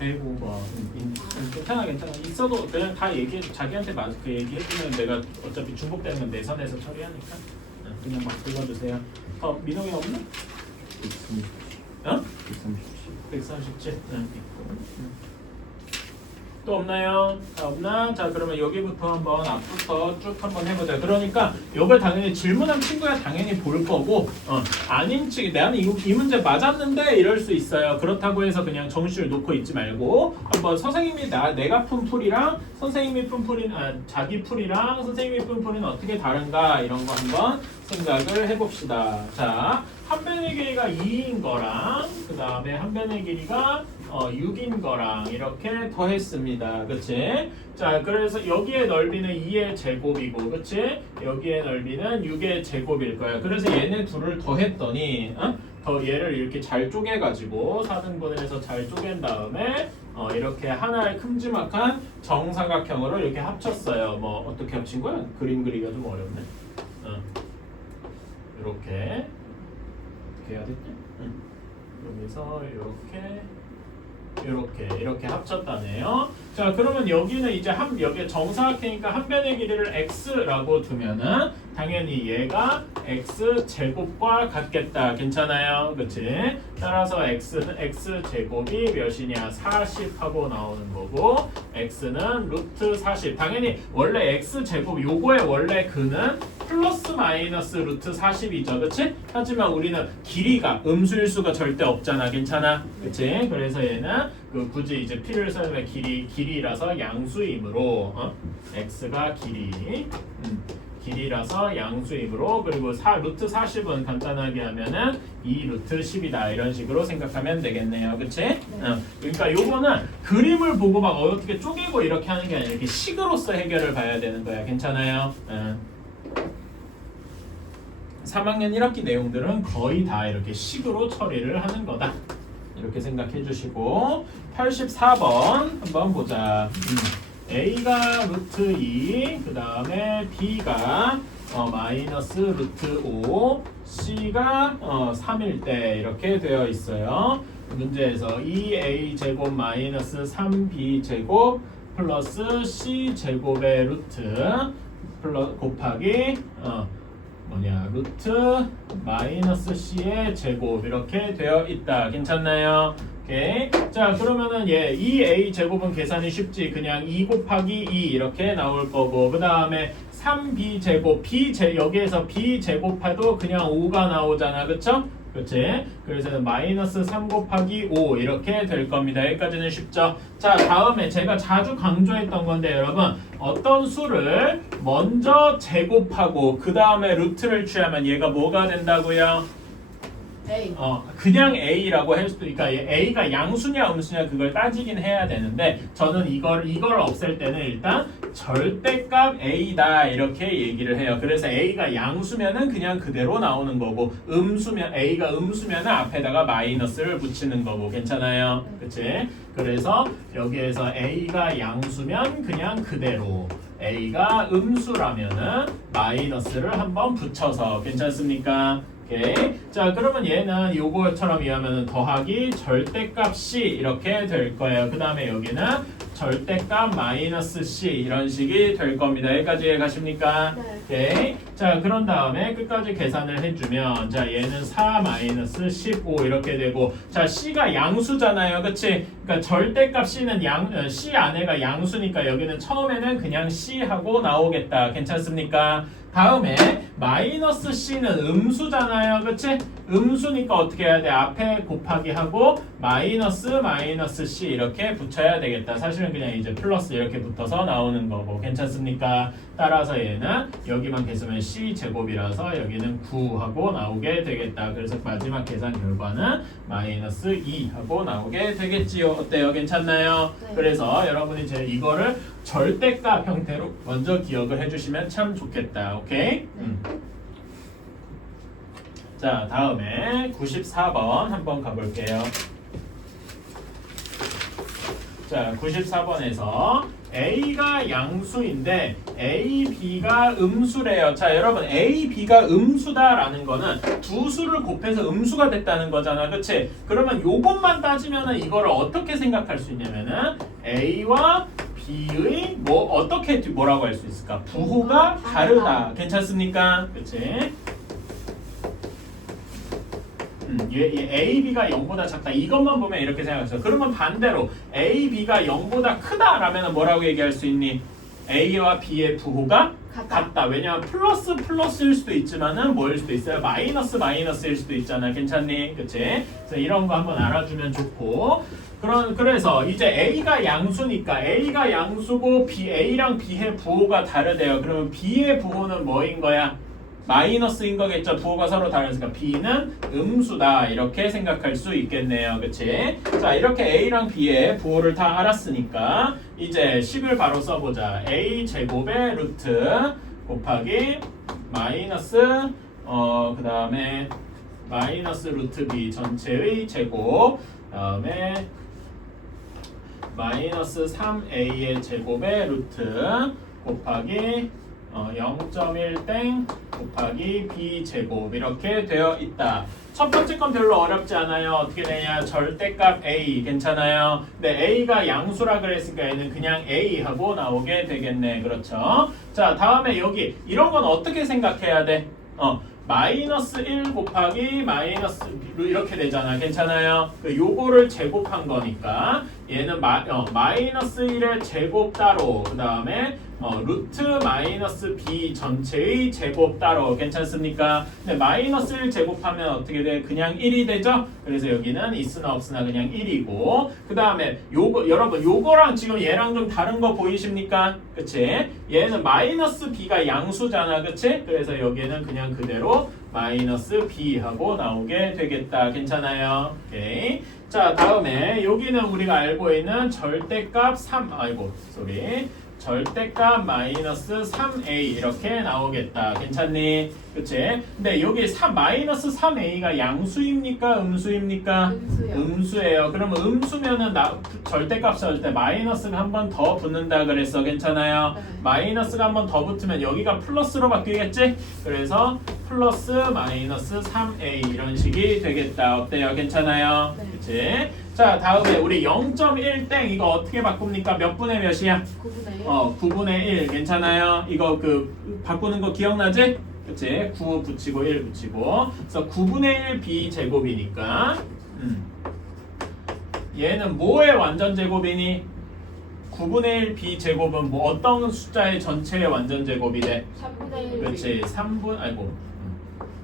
105번. 괜찮아. 있어도 그냥 다 얘기해. 자기한테 맞 그 얘기해주면 내가 어차피 중복되는 건 내 선에서 처리하니까. 그냥 막 긁어주세요. 민홍이 없나? 130. 어? 130. 137. 또 없나요? 없나? 자, 그러면 여기부터 한번 앞부터 쭉 한번 해보자. 그러니까 이걸 당연히 질문한 친구야 당연히 볼 거고, 아닌 친구 나는 이 문제 맞았는데 이럴 수 있어요. 그렇다고 해서 그냥 정시를 놓고 있지 말고 한번 선생님이 내가 푼 풀이랑 선생님이 푼 풀이 자기 풀이랑 선생님이 푼 풀이는 어떻게 다른가 이런 거 한번 생각을 해봅시다. 자, 한 변의 길이가 2인 거랑 그 다음에 한 변의 길이가 6인 거랑 이렇게 더했습니다. 그치? 자, 그래서 여기의 넓이는 2의 제곱이고, 그치? 여기의 넓이는 6의 제곱일 거야. 그래서 얘네 둘을 더했더니, 더 얘를 이렇게 잘 쪼개가지고 4등분해서 잘 쪼갠 다음에 이렇게 하나의 큼지막한 정사각형으로 이렇게 합쳤어요. 뭐 어떻게 합친 거야? 그림 그리기가 좀 어렵네. 이렇게 어떻게 해야 됐지? 여기서 이렇게 합쳤다네요. 자, 그러면 여기는 이제 여기 정사각형이니까 한 변의 길이를 x라고 두면은 당연히 얘가 x 제곱과 같겠다. 괜찮아요, 그렇지? 따라서 x는 x 제곱이 몇이냐 40 하고 나오는 거고, x는 루트 40. 당연히 원래 x 제곱 요거의 원래 근은 플러스 마이너스 루트 40이죠, 그렇지? 하지만 우리는 길이가 음수일수가 절대 없잖아, 괜찮아, 그렇지? 그래서 얘는 굳이 이제 p를 설명 길이라서 양수이므로 x가 길이라서 양수이므로, 그리고 루트 40은 간단하게 하면은 2 루트 10이다 이런 식으로 생각하면 되겠네요, 그치? 그러니까 요거는 그림을 보고 막 어떻게 쪼개고 이렇게 하는 게 아니라 이렇게 식으로서 해결을 봐야 되는 거야. 괜찮아요? 3학년 1학기 내용들은 거의 다 이렇게 식으로 처리를 하는 거다. 이렇게 생각해 주시고 84번 한번 보자. A가 루트 2, 그 다음에 B가 마이너스 루트 5, C가 3일 때 이렇게 되어 있어요. 문제에서 2A 제곱 마이너스 3B 제곱 플러스 C 제곱의 루트 곱하기 루트 마이너스 C의 제곱 이렇게 되어 있다. 괜찮나요? 오케이. 자, 그러면은 2A 제곱은 계산이 쉽지. 그냥 2 곱하기 2 이렇게 나올 거고, 그 다음에 3B 제곱, 여기에서 B 제곱해도 그냥 5가 나오잖아, 그쵸? 그렇지? 그래서 마이너스 3 곱하기 5 이렇게 될 겁니다. 여기까지는 쉽죠? 자, 다음에 제가 자주 강조했던 건데 여러분, 어떤 수를 먼저 제곱하고 그 다음에 루트를 취하면 얘가 뭐가 된다고요? A. 그냥 A라고 할 수도, 그러니까 A가 양수냐 음수냐 그걸 따지긴 해야 되는데, 저는 이걸 없앨 때는 일단 절대값 A다 이렇게 얘기를 해요. 그래서 A가 양수면은 그냥 그대로 나오는 거고, A가 음수면은 앞에다가 마이너스를 붙이는 거고, 괜찮아요? 그치? 그래서 여기에서 A가 양수면 그냥 그대로, A가 음수라면은 마이너스를 한번 붙여서, 괜찮습니까? 오케이. 자, 그러면 얘는 요거처럼 이해하면 더하기 절대값 C 이렇게 될 거예요. 그 다음에 여기는 절대값 마이너스 C 이런 식이 될 겁니다. 여기까지 가십니까? 네. 오케이. 자, 그런 다음에 끝까지 계산을 해주면, 자, 얘는 4 마이너스 15 이렇게 되고, 자, C가 양수잖아요, 그치? 그러니까 절대값 C는 C 안에가 양수니까 여기는 처음에는 그냥 C 하고 나오겠다. 괜찮습니까? 다음에 마이너스 C는 음수잖아요, 그치? 음수니까 어떻게 해야 돼? 앞에 곱하기 하고 마이너스 C 이렇게 붙여야 되겠다. 사실은 그냥 이제 플러스 이렇게 붙어서 나오는 거고, 괜찮습니까? 따라서 얘는 여기만 계수면 C 제곱이라서 여기는 9 하고 나오게 되겠다. 그래서 마지막 계산 결과는 마이너스 2 하고 나오게 되겠지요. 어때요? 괜찮나요? 네. 그래서 여러분이 이거를 절대값 형태로 먼저 기억을 해주시면 참 좋겠다. 오케이? 자, 다음에 94번 한번 가볼게요. 자, 94번에서 A가 양수인데 A, B가 음수래요. 자, 여러분 A, B가 음수다라는 거는 두 수를 곱해서 음수가 됐다는 거잖아. 그치? 그러면 요것만 따지면은 이거를 어떻게 생각할 수 있냐면은 A와 B의 어떻게 뭐라고 할 수 있을까? 부호가 다르다. 괜찮습니까? 그치? 얘 A, B가 0보다 작다. 이것만 보면 이렇게 생각했어. 그러면 반대로 A, B가 0보다 크다라면 뭐라고 얘기할 수 있니? A와 B의 부호가 같다. 왜냐하면 플러스 플러스일 수도 있지만은 뭐일 수도 있어요? 마이너스 마이너스일 수도 있잖아. 괜찮니? 그치? 그래서 이런 거 한번 알아주면 좋고. 그래서 이제 A가 양수니까 A가 양수고 A랑 B의 부호가 다르대요. 그러면 B의 부호는 뭐인 거야? 마이너스인 거겠죠. 부호가 서로 다르니까 B는 음수다 이렇게 생각할 수 있겠네요. 그치? 자, 이렇게 A랑 B의 부호를 다 알았으니까 이제 식을 바로 써보자. A 제곱의 루트 곱하기 마이너스 그 다음에 마이너스 루트 B 전체의 제곱 그 다음에 마이너스 3A의 제곱의 루트 곱하기 0.1땡 곱하기 b제곱 이렇게 되어 있다. 첫 번째 건 별로 어렵지 않아요. 어떻게 되냐? 절대값 a 괜찮아요. 근데 a가 양수라 그랬으니까 얘는 그냥 a 하고 나오게 되겠네. 그렇죠? 자, 다음에 여기 이런 건 어떻게 생각해야 돼? 마이너스 1 곱하기 마이너스 이렇게 되잖아. 괜찮아요? 요거를 제곱한 거니까 얘는 마이너스 1의 제곱 따로 그 다음에 루트 마이너스 b 전체의 제곱 따로 괜찮습니까? 근데 마이너스 1 제곱하면 어떻게 돼? 그냥 1이 되죠? 그래서 여기는 있으나 없으나 그냥 1이고 그 다음에 요거 여러분 요거랑 지금 얘랑 좀 다른 거 보이십니까? 그치? 얘는 마이너스 b가 양수잖아. 그치? 그래서 여기는 그냥 그대로 마이너스 b 하고 나오게 되겠다. 괜찮아요? 오케이. 자, 다음에 여기는 우리가 알고 있는 절대값 3 절대값 마이너스 3a 이렇게 나오겠다. 괜찮니? 그치? 근데 여기 마이너스 3a가 양수입니까? 음수입니까? 음수요. 음수예요. 그러면 음수면은 절대값 쓸 때 마이너스가 한 번 더 붙는다 그랬어. 괜찮아요? 네. 마이너스가 한 번 더 붙으면 여기가 플러스로 바뀌겠지? 그래서 플러스 마이너스 3a 이런 식이 되겠다. 어때요? 괜찮아요? 네. 그치? 자, 다음에 우리 0.1땡 이거 어떻게 바꿉니까? 몇 분의 몇이야? 9분의 9분의 1 괜찮아요? 이거 바꾸는 거 기억나지? 그치? 9 붙이고 1 붙이고 그래서 9분의 1 b제곱이니까 얘는 뭐의 완전 제곱이니? 9분의 1 b제곱은 뭐 어떤 숫자의 전체의 완전 제곱이 돼? 3분의 1. 그렇지.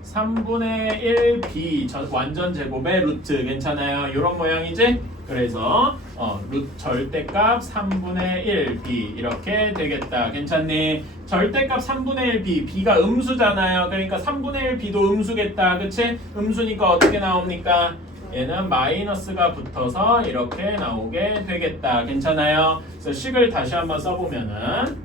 3분의 1 b 완전 제곱의 루트 괜찮아요? 이런 모양이지? 그래서 절대값 3분의 1 b 이렇게 되겠다. 괜찮니? 절대값 3분의 1 b b가 음수잖아요. 그러니까 3분의 1 b도 음수겠다. 그치? 음수니까 어떻게 나옵니까? 얘는 마이너스가 붙어서 이렇게 나오게 되겠다. 괜찮아요? 그래서 식을 다시 한번 써보면은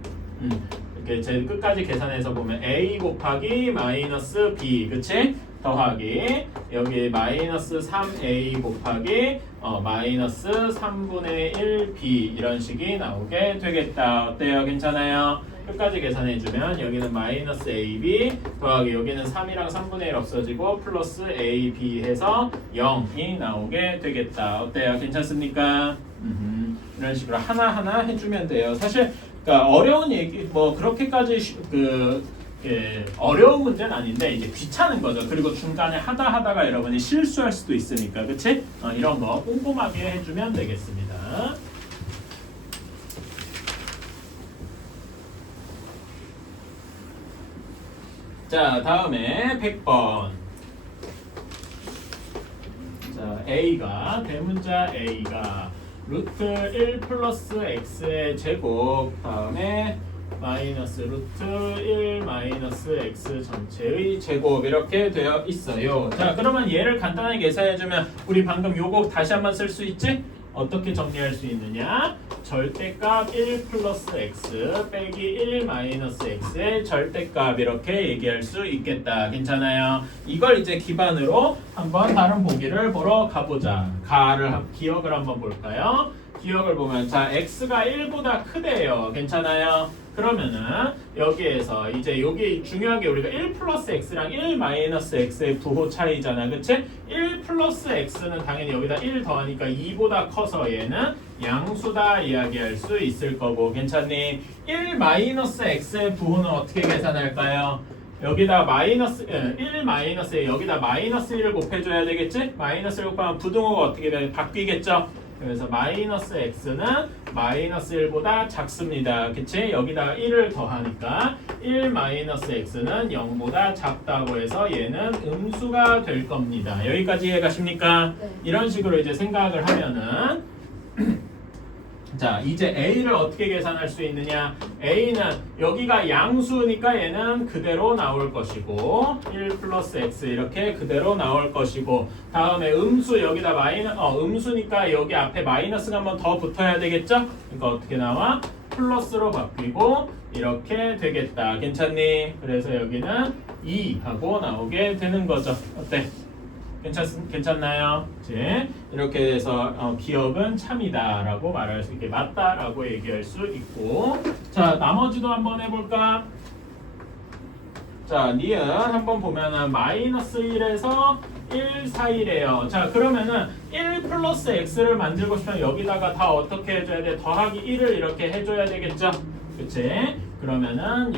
이렇게 제일 끝까지 계산해서 보면 a 곱하기 마이너스 b 그치? 더하기 여기 마이너스 3a 곱하기 마이너스 3분의 1b 이런 식이 나오게 되겠다. 어때요? 괜찮아요? 끝까지 계산해주면 여기는 마이너스 ab 더하기 여기는 3이랑 3분의 1 없어지고 플러스 ab 해서 0이 나오게 되겠다. 어때요? 괜찮습니까? 이런 식으로 하나하나 해주면 돼요. 사실 그러니까 어려운 얘기 뭐 그렇게까지 어려운 문제는 아닌데 이제 귀찮은 거죠. 그리고 중간에 하다가 여러분이 실수할 수도 있으니까 그치? 이런 거 꼼꼼하게 해주면 되겠습니다. 자, 다음에 100번. 자, A가 대문자 A가 루트 1 플러스 x의 제곱 다음에 마이너스 루트 1 마이너스 x 전체의 제곱 이렇게 되어 있어요. 자, 그러면 얘를 간단하게 계산해주면 우리 방금 요거 다시 한번 쓸 수 있지? 어떻게 정리할 수 있느냐? 절대값 1 플러스 x 빼기 1 마이너스 x의 절대값 이렇게 얘기할 수 있겠다. 괜찮아요? 이걸 이제 기반으로 한번 다른 보기를 보러 가보자. 기억을 한번 볼까요? 기억을 보면 자 x가 1보다 크대요. 괜찮아요? 그러면은 여기에서 이제 여기 중요하게 우리가 1 플러스 x랑 1 마이너스 x의 부호 차이잖아. 그치? 1 플러스 x는 당연히 여기다 1 더하니까 2보다 커서 얘는 양수다 이야기할 수 있을 거고. 괜찮니? 1 마이너스 x의 부호는 어떻게 계산할까요? 여기다 마이너스 1 마이너스에 여기다 마이너스 1을 곱해줘야 되겠지? 마이너스 1 곱하면 부등호가 어떻게 돼? 바뀌겠죠? 그래서 마이너스 x는 마이너스 1보다 작습니다. 그치? 여기다가 1을 더하니까 1 마이너스 x는 0보다 작다고 해서 얘는 음수가 될 겁니다. 여기까지 이해가십니까? 네. 이런 식으로 이제 생각을 하면은 자 이제 a를 어떻게 계산할 수 있느냐? a는 여기가 양수니까 얘는 그대로 나올 것이고 1 플러스 x 이렇게 그대로 나올 것이고 다음에 음수 여기다 음수니까 여기 앞에 마이너스가 한 번 더 붙어야 되겠죠? 그러니까 어떻게 나와? 플러스로 바뀌고 이렇게 되겠다. 괜찮니? 그래서 여기는 2 하고 나오게 되는 거죠. 어때? 괜찮나요? 이제 이렇게 해서 기억은 참이다라고 말할 수 있게 맞다라고 얘기할 수 있고 자 나머지도 한번 해볼까? 자 니은 한번 보면은 마이너스 1에서 1 사이래요. 자 그러면은 1 플러스 x를 만들고 싶으면 여기다가 다 어떻게 해줘야 돼? 더하기 1을 이렇게 해줘야 되겠죠? 그치? 그러면은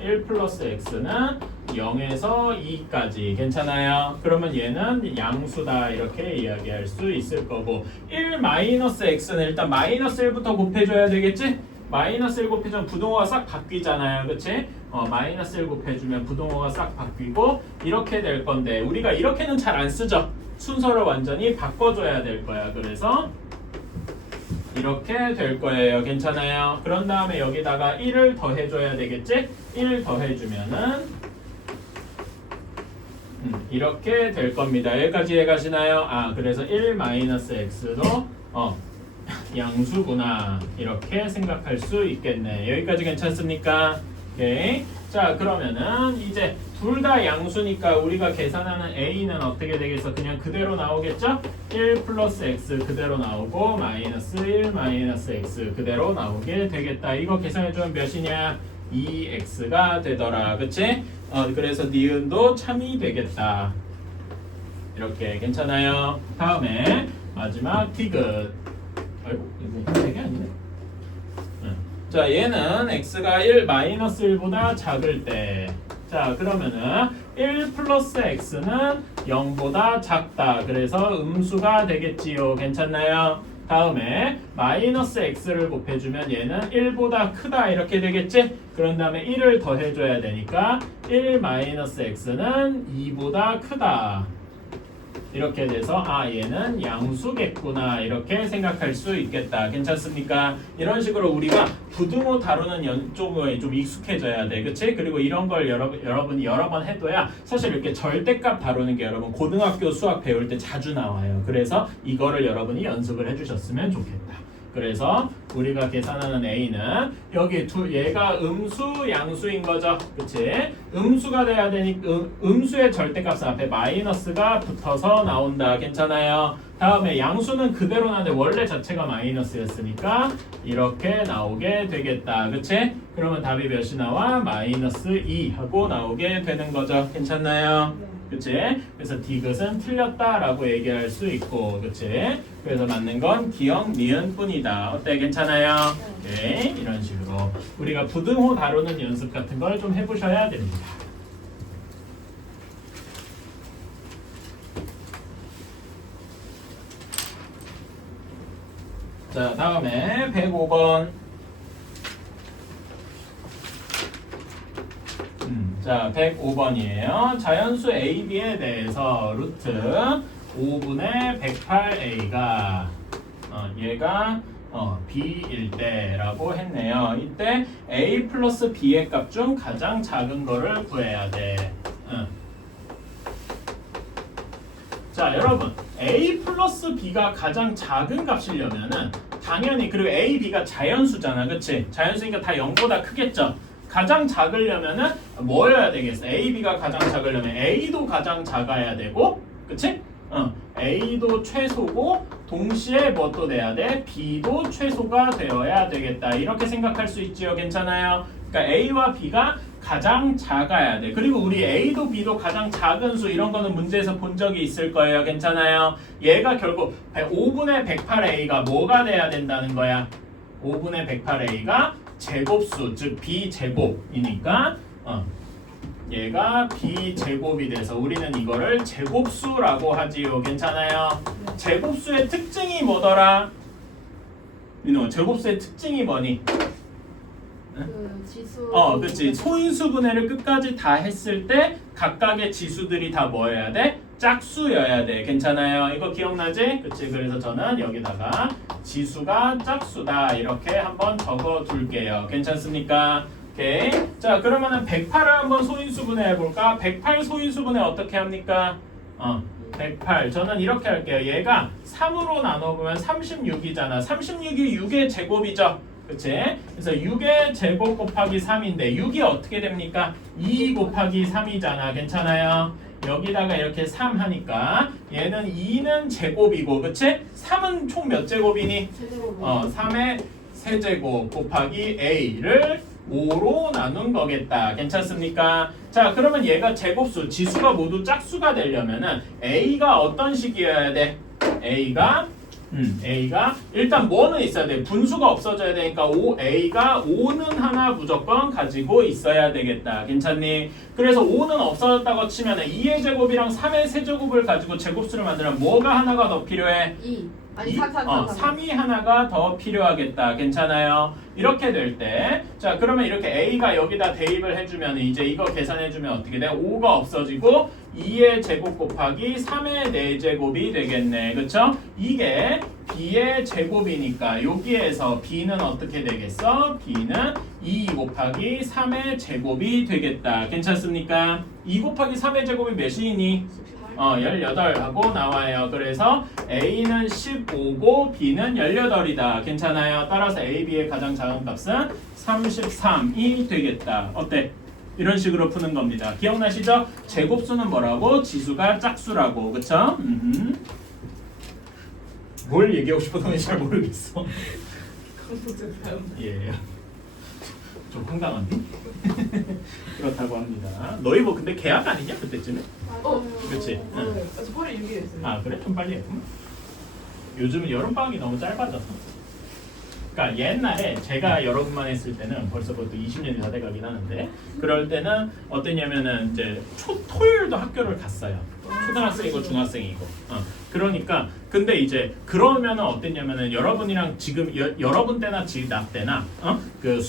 1 플러스 x는 0에서 2까지 괜찮아요? 그러면 얘는 양수다 이렇게 이야기할 수 있을 거고 1 마이너스 x는 일단 마이너스 1부터 곱해줘야 되겠지? 마이너스 1 곱해주면 부동호가 싹 바뀌잖아요. 그치? 마이너스 1 곱해주면 부동호가 싹 바뀌고 이렇게 될 건데 우리가 이렇게는 잘 안 쓰죠? 순서를 완전히 바꿔줘야 될 거야. 그래서 이렇게 될 거예요. 괜찮아요? 그런 다음에 여기다가 1을 더해줘야 되겠지? 1 더해주면은 이렇게 될 겁니다. 여기까지 이해가시나요? 그래서 1 마이너스 x도 양수구나 이렇게 생각할 수 있겠네. 여기까지 괜찮습니까? 오케이. 자 그러면은 이제 둘 다 양수니까 우리가 계산하는 a는 어떻게 되겠어? 그냥 그대로 나오겠죠? 1 플러스 x 그대로 나오고 마이너스 1 마이너스 x 그대로 나오게 되겠다. 이거 계산해주면 몇이냐? 2x가 되더라. 그치? 그래서 니은도 참이 되겠다. 이렇게 괜찮아요? 다음에 마지막 디귿. 아이고 이거 3개 아니네. 자 얘는 x가 1 마이너스 1보다 작을 때 자 그러면은 1 플러스 x는 0보다 작다. 그래서 음수가 되겠지요. 괜찮나요? 다음에 마이너스 x를 곱해주면 얘는 1보다 크다 이렇게 되겠지? 그런 다음에 1을 더해줘야 되니까 1 마이너스 x는 2보다 크다. 이렇게 돼서 얘는 양수겠구나 이렇게 생각할 수 있겠다. 괜찮습니까? 이런 식으로 우리가 부등호 다루는 쪽에 좀 익숙해져야 돼. 그치? 그리고 이런 걸 여러분이 여러 번 해둬야 사실 이렇게 절대값 다루는 게 여러분 고등학교 수학 배울 때 자주 나와요. 그래서 이거를 여러분이 연습을 해주셨으면 좋겠다. 그래서 우리가 계산하는 a는 여기 얘가 음수, 양수인 거죠. 그치? 음수가 돼야 되니까 음수의 절대값 앞에 마이너스가 붙어서 나온다. 괜찮아요? 다음에 양수는 그대로 나는데 원래 자체가 마이너스였으니까 이렇게 나오게 되겠다. 그치? 그러면 답이 몇이 나와? 마이너스 2 하고 나오게 되는 거죠. 괜찮나요? 그치? 그래서 디귿은 틀렸다라고 얘기할 수 있고, 그치? 그래서 맞는 건 기억, 니은 뿐이다. 어때? 괜찮아요? 네, 이런 식으로 우리가 부등호 다루는 연습 같은 걸 좀 해보셔야 됩니다. 자, 다음에 105번. 자, 105번이에요. 자연수 AB에 대해서 루트 5분의 108A가 얘가 B일 때라고 했네요. 이때 A 플러스 B의 값 중 가장 작은 거를 구해야 돼. 자, 여러분 a 플러스 b가 가장 작은 값이려면은 당연히 그리고 a, b가 자연수잖아, 그치? 자연수니까 다 0보다 크겠죠. 가장 작으려면은 뭐여야 되겠어? a, b가 가장 작으려면 a도 가장 작아야 되고, 그치? a도 최소고 동시에 뭐 또 돼야 돼? b도 최소가 되어야 되겠다. 이렇게 생각할 수 있지요. 괜찮아요? 그러니까 a와 b가 가장 작아야 돼. 그리고 우리 a도 b도 가장 작은 수 이런 거는 문제에서 본 적이 있을 거예요. 괜찮아요? 얘가 결국 5분의 108a가 뭐가 돼야 된다는 거야? 5분의 108a가 제곱수, 즉 b제곱이니까 얘가 b제곱이 돼서 우리는 이거를 제곱수라고 하지요. 괜찮아요? 제곱수의 특징이 뭐더라? 민호, 제곱수의 특징이 뭐니? 그 지수. 그치. 소인수분해를 끝까지 다 했을 때 각각의 지수들이 다 뭐여야 돼? 짝수여야 돼. 괜찮아요? 이거 기억나지? 그치. 그래서 저는 여기다가 지수가 짝수다 이렇게 한번 적어 둘게요. 괜찮습니까? 오케이. 자, 그러면은 108을 한번 소인수분해 해볼까? 108 소인수분해 어떻게 합니까? 108. 저는 이렇게 할게요. 얘가 3으로 나눠보면 36이잖아. 36이 6의 제곱이죠. 그치? 그래서 6의 제곱 곱하기 3인데 6이 어떻게 됩니까? 2 곱하기 3이잖아. 괜찮아요? 여기다가 이렇게 3 하니까 얘는 2는 제곱이고, 그치? 3은 총 몇 제곱이니? 세제곱. 3의 세제곱 곱하기 a를 5로 나눈 거겠다. 괜찮습니까? 자, 그러면 얘가 제곱수, 지수가 모두 짝수가 되려면은 a가 어떤 식이어야 돼? A가 일단 뭐는 있어야 돼? 분수가 없어져야 되니까 a가 5는 하나 무조건 가지고 있어야 되겠다. 괜찮니? 그래서 5는 없어졌다고 치면 2의 제곱이랑 3의 세제곱을 가지고 제곱수를 만들면 뭐가 하나가 더 필요해? 2. 아니 3. 3이 하나가 더 필요하겠다. 괜찮아요? 이렇게 될 때, 자, 그러면 이렇게 a가 여기다 대입을 해주면 이제 이거 계산해주면 어떻게 돼? 5가 없어지고 2의 제곱 곱하기 3의 4제곱이 되겠네. 그쵸? 이게 b의 제곱이니까 여기에서 b는 어떻게 되겠어? b는 2 곱하기 3의 제곱이 되겠다. 괜찮습니까? 2 곱하기 3의 제곱이 몇이니? 18하고 나와요. 그래서 A는 15고 B는 18이다. 괜찮아요? 따라서 A, B의 가장 작은 값은 33이 되겠다. 어때? 이런 식으로 푸는 겁니다. 기억나시죠? 제곱수는 뭐라고? 지수가 짝수라고. 그쵸? 뭘 얘기하고 싶어서는 잘 모르겠어. 예. 좀 황당한데? 그렇다고 합니다. 너희 뭐 근데 계약 아니냐? 그때쯤에? 그치? 응. 저 벌이 6일 했어요. 아 그래? 좀 빨리 했구나. 요즘은 여름방학이 너무 짧아져서. 그러니까 옛날에 제가 여러분만 했을 때는 벌써 그것도 20년이 다 돼가긴 하는데 그럴 때는 어땠냐면은 이제 토요일도 학교를 갔어요. 초등학생이고 중학생이고. 그러니까 근데 이제 그러면은 어땠냐면은 여러분이랑 지금 여러분 때나 나 때나 그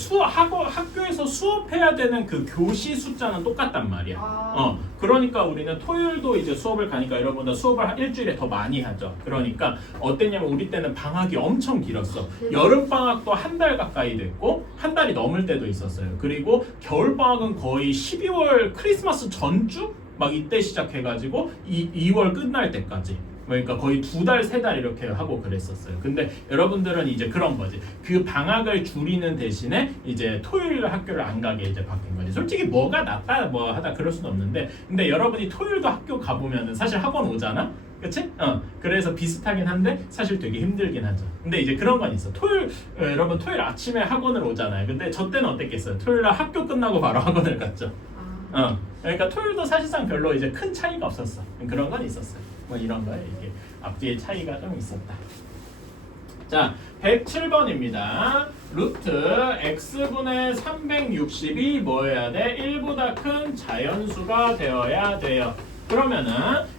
학교에서 수업해야 되는 그 교시 숫자는 똑같단 말이야. 그러니까 우리는 토요일도 이제 수업을 가니까 여러분들 수업을 일주일에 더 많이 하죠. 그러니까 어땠냐면 우리 때는 방학이 엄청 길었어. 여름 방학도 한 달 가까이 됐고 한 달이 넘을 때도 있었어요. 그리고 겨울 방학은 거의 12월 크리스마스 전주 막 이때 시작해가지고 2월 끝날 때까지. 그러니까 거의 2달, 3달 이렇게 하고 그랬었어요. 근데 여러분들은 이제 그런 거지. 그 방학을 줄이는 대신에 이제 토요일 학교를 안 가게 이제 바뀐 거지. 솔직히 뭐가 낫다 뭐 하다 그럴 수는 없는데 근데 여러분이 토요일도 학교 가보면은 사실 학원 오잖아? 그치? 그래서 비슷하긴 한데 사실 되게 힘들긴 하죠. 근데 이제 그런 건 있어. 여러분 토요일 아침에 학원을 오잖아요. 근데 저 때는 어땠겠어요? 토요일 날 학교 끝나고 바로 학원을 갔죠. 그러니까 토요일도 사실상 별로 이제 큰 차이가 없었어. 그런 건 있었어요. 뭐 이런 거에 이게 앞뒤의 차이가 좀 있었다. 자, 107번입니다. 루트 x분의 360이 뭐여야 돼? 1보다 큰 자연수가 되어야 돼요. 그러면은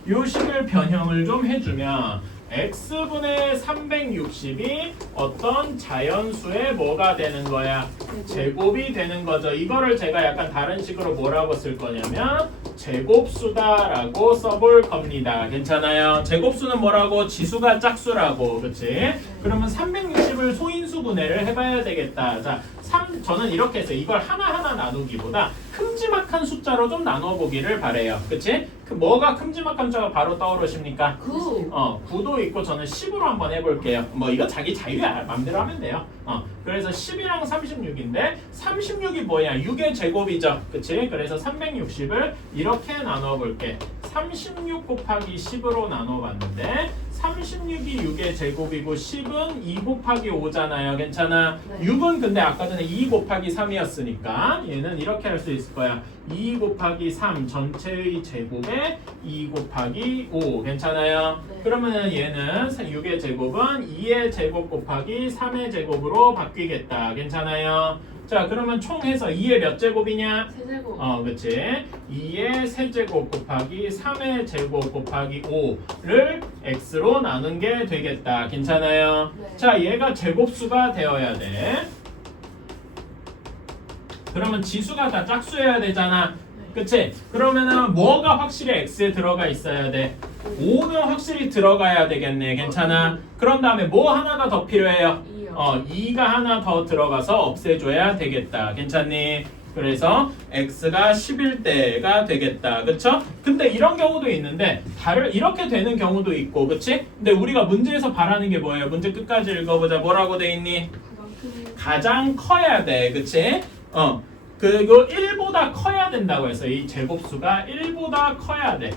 요 식을 변형을 좀 해주면 x분의 360이 어떤 자연수의 뭐가 되는 거야? 제곱이 되는 거죠. 이거를 제가 약간 다른 식으로 뭐라고 쓸 거냐면 제곱수다라고 써볼 겁니다. 괜찮아요? 제곱수는 뭐라고? 지수가 짝수라고. 그치? 그러면 360을 소인수 분해를 해봐야 되겠다. 자, 저는 이렇게 해서 이걸 하나하나 나누기보다 큼지막한 숫자로 좀 나눠보기를 바래요. 그치? 뭐가 큼지막한 숫자가 바로 떠오르십니까? 9. 9도 있고 저는 10으로 한번 해볼게요. 뭐 이거 자기 자유야. 맘대로 하면 돼요. 그래서 10이랑 36인데 36이 뭐야? 6의 제곱이죠. 그치? 그래서 360을 이렇게 나눠볼게. 36 곱하기 10으로 나눠봤는데 36이 6의 제곱이고 10은 2 곱하기 5잖아요. 괜찮아? 네. 6은 근데 아까 전에 2 곱하기 3이었으니까 얘는 이렇게 할 수 있을 거야. 2 곱하기 3 전체의 제곱에 2 곱하기 5 괜찮아요? 네. 그러면은 얘는 6의 제곱은 2의 제곱 곱하기 3의 제곱으로 바뀌겠다. 괜찮아요? 자 그러면 총 해서 2의 몇 제곱이냐? 세제곱. 그치 2의 세제곱 곱하기 3의 제곱 곱하기 5를 x로 나눈 게 되겠다. 괜찮아요? 네. 자 얘가 제곱수가 되어야 돼. 그러면 지수가 다 짝수여야 되잖아. 그치? 그러면은 뭐가 확실히 x에 들어가 있어야 돼? 5는 확실히 들어가야 되겠네. 괜찮아? 그런 다음에 뭐 하나가 더 필요해요? 2요. 2가 하나 더 들어가서 없애줘야 되겠다. 괜찮니? 그래서 x가 11대가 되겠다. 그쵸? 근데 이런 경우도 있는데 이렇게 되는 경우도 있고 그치? 근데 우리가 문제에서 바라는 게 뭐예요? 문제 끝까지 읽어보자. 뭐라고 돼 있니? 가장 커야 돼. 그치? 그리고 1보다 커야 된다고 해서 이 제곱수가 1보다 커야 돼.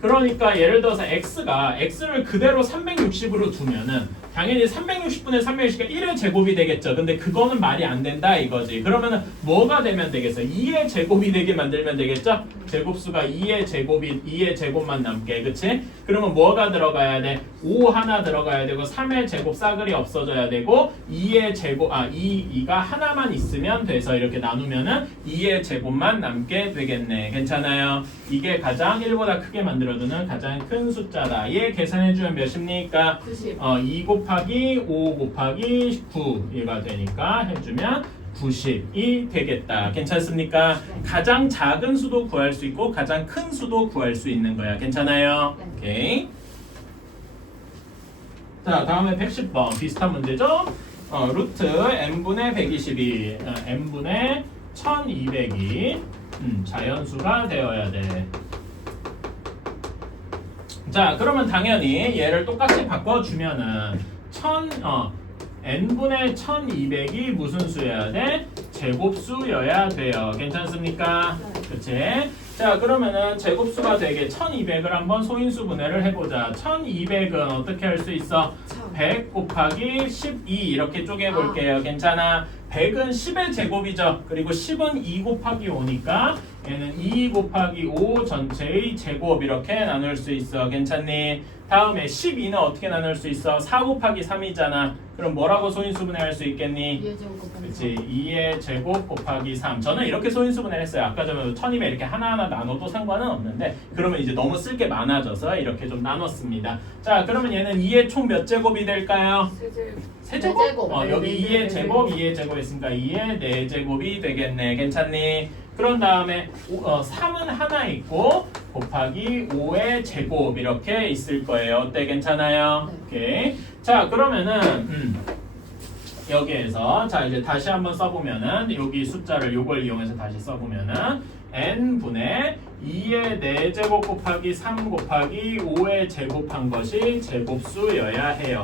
그러니까 예를 들어서 x를 그대로 360으로 두면은 당연히 360분의 360가 1의 제곱이 되겠죠. 근데 그거는 말이 안 된다 이거지. 그러면은 뭐가 되면 되겠어? 2의 제곱이 되게 만들면 되겠죠? 제곱수가 2의 제곱만 남게. 그치? 그러면 뭐가 들어가야 돼? 5 하나 들어가야 되고 3의 제곱 싸그리 없어져야 되고 2의 제곱 2가 하나만 있으면 돼서 이렇게 나누면은 2의 제곱만 남게 되겠네. 괜찮아요? 이게 가장 1보다 크게 만들어두는 가장 큰 숫자다. 얘 계산해주면 몇입니까? 90. 2 곱하기 5 곱하기 9가 되니까 해주면 90이 되겠다. 괜찮습니까? 네. 가장 작은 수도 구할 수 있고 가장 큰 수도 구할 수 있는 거야. 괜찮아요? 네. 오케이. 자, 다음에 110번 비슷한 문제죠? 루트 n분의 122, n분의 1200이 자연수가 되어야 돼. 자, 그러면 당연히 얘를 똑같이 바꿔주면은 n분의 1200이 무슨 수여야 돼? 제곱수여야 돼요. 괜찮습니까? 네. 그치? 자, 그러면은 제곱수가 되게 1200을 한번 소인수 분해를 해보자. 1200은 어떻게 할 수 있어? 100 곱하기 12 이렇게 쪼개볼게요. 괜찮아? 100은 10의 제곱이죠. 그리고 10은 2 곱하기 5니까 얘는 2 곱하기 5 전체의 제곱 이렇게 나눌 수 있어. 괜찮니? 다음에 12는 어떻게 나눌 수 있어? 4 곱하기 3이잖아. 그럼 뭐라고 소인수분해할 수 있겠니? 2의 제곱 곱하기 그치 2의 제곱 곱하기 3. 저는 이렇게 소인수분해를 했어요. 아까 전에 1200 이렇게 하나하나 나눠도 상관은 없는데 그러면 이제 너무 쓸 게 많아져서 이렇게 좀 나눴습니다. 자, 그러면 얘는 2의 총 몇 제곱이 될까요? 세제곱. 세제곱? 제곱. 여기 2의 제곱, 2의 제곱 있으니까 2의 4제곱이 되겠네. 괜찮니? 그런 다음에 3은 하나 있고 곱하기 5의 제곱 이렇게 있을 거예요. 어때? 괜찮아요? 네. 오케이. 자, 그러면은 여기에서 자 이제 다시 한번 써보면은 여기 숫자를 요걸 이용해서 다시 써보면은 n분의 2의 4제곱 곱하기 3 곱하기 5의 제곱한 것이 제곱수여야 해요.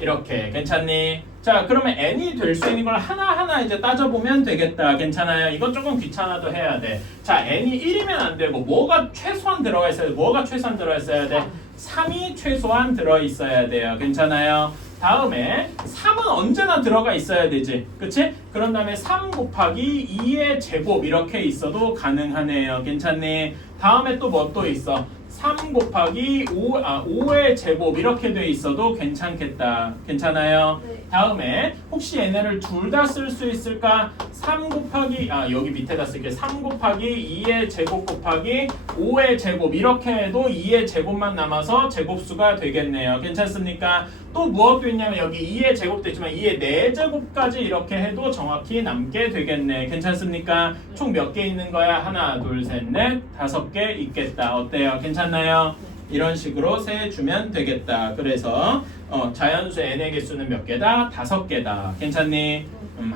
이렇게 괜찮니? 자, 그러면 n이 될 수 있는 걸 하나하나 이제 따져보면 되겠다. 괜찮아요? 이건 조금 귀찮아도 해야 돼. 자, n이 1이면 안 되고 뭐가 최소한 들어가 있어야 돼? 뭐가 최소한 들어가 있어야 돼? 3이 최소한 들어있어야 돼요. 괜찮아요? 다음에 3은 언제나 들어가 있어야 되지. 그치? 그런 다음에 3 곱하기 2의 제곱 이렇게 있어도 가능하네요. 괜찮니? 다음에 또 뭐 또 있어? 3 곱하기 5의 제곱 이렇게 돼 있어도 괜찮겠다. 괜찮아요? 네. 다음에 혹시 얘네를 둘 다 쓸 수 있을까? 3 곱하기 여기 밑에다 쓸게. 3 곱하기 2의 제곱 곱하기 5의 제곱 이렇게 해도 2의 제곱만 남아서 제곱수가 되겠네요. 괜찮습니까? 또 무엇도 있냐면 여기 2의 제곱도 있지만 2의 4제곱까지 이렇게 해도 정확히 남게 되겠네. 괜찮습니까? 총 몇 개 있는 거야? 하나, 둘, 셋, 넷, 5개 있겠다. 어때요? 괜찮나요? 이런 식으로 세주면 되겠다. 그래서 자연수 n의 개수는 몇 개다? 5개다. 괜찮니?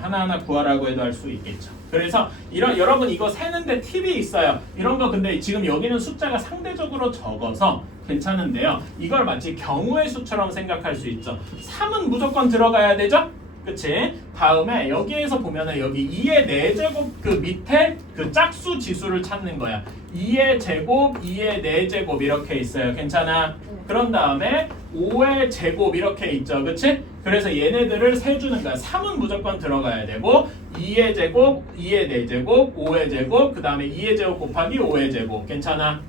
하나하나 구하라고 해도 할 수 있겠죠. 그래서 여러분 이거 세는데 팁이 있어요. 이런 거 근데 지금 여기는 숫자가 상대적으로 적어서 괜찮은데요. 이걸 마치 경우의 수처럼 생각할 수 있죠. 3은 무조건 들어가야 되죠? 그치? 다음에 여기에서 보면은 여기 2의 4제곱 그 밑에 그 짝수 지수를 찾는 거야. 2의 제곱, 2의 4제곱 이렇게 있어요. 괜찮아? 그런 다음에 5의 제곱 이렇게 있죠. 그치? 그래서 얘네들을 세주는 거야. 3은 무조건 들어가야 되고 2의 제곱, 2의 4제곱, 5의 제곱, 그 다음에 2의 제곱 곱하기 5의 제곱. 괜찮아?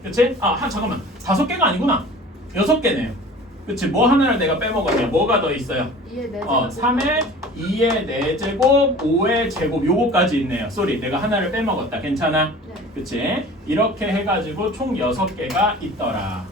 그치? 잠깐만. 5개가 아니구나. 6개네요. 그치? 뭐 하나를 내가 빼먹었냐? 뭐가 더 있어요? 2의 4제곱 3의 2의 4제곱, 5의 제곱 요거까지 있네요. 쏘리, 내가 하나를 빼먹었다. 괜찮아? 네. 그치? 이렇게 해가지고 총 6개가 있더라.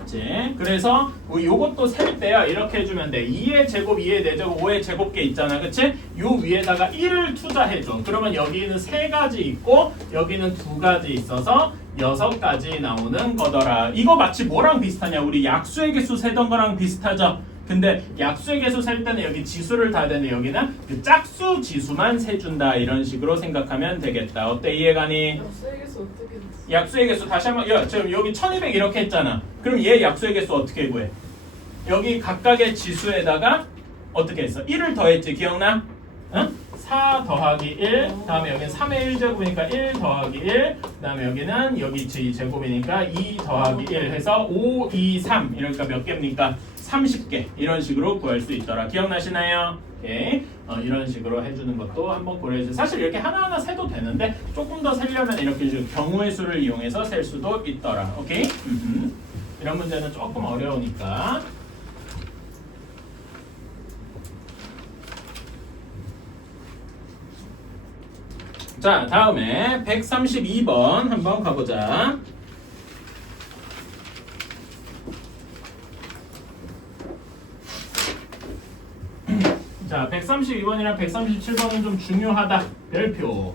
그치? 그래서 요것도 셀 때요 이렇게 해주면 돼. 2의 제곱, 2의 4제곱, 5의 제곱계 있잖아. 그치? 요 위에다가 1을 투자해줘. 그러면 여기는 3가지 있고 여기는 2가지 있어서 6가지 나오는 거더라. 이거 마치 뭐랑 비슷하냐? 우리 약수의 개수 세던 거랑 비슷하죠? 근데 약수의 개수 셀 때는 여기 지수를 다 되는데 여기는 그 짝수 지수만 세준다. 이런 식으로 생각하면 되겠다. 어때? 이해가니? 약수의 개수 어떻게 됐어? 약수의 개수 다시 한번 지금 여기 1200 이렇게 했잖아. 그럼 얘 약수의 개수 어떻게 구해? 여기 각각의 지수에다가 어떻게 했어? 1을 더했지. 기억나? 응? 4 더하기 1 다음에 여기는 3의 1제곱이니까 1 더하기 1 그 다음에 여기는 여기 제곱이니까 2 더하기 1 해서 5, 2, 3 이러니까 몇 개입니까? 30개 이런 식으로 구할 수 있더라. 기억나시나요? 오케이. 이런 식으로 해주는 것도 한번 고려해주세요. 사실 이렇게 하나하나 세도 되는데 조금 더 세려면 이렇게 경우의 수를 이용해서 셀 수도 있더라. 오케이? 이런 문제는 조금 어려우니까. 자, 다음에 132번 한번 가보자. 자, 132번이랑 137번은 좀 중요하다. 별표.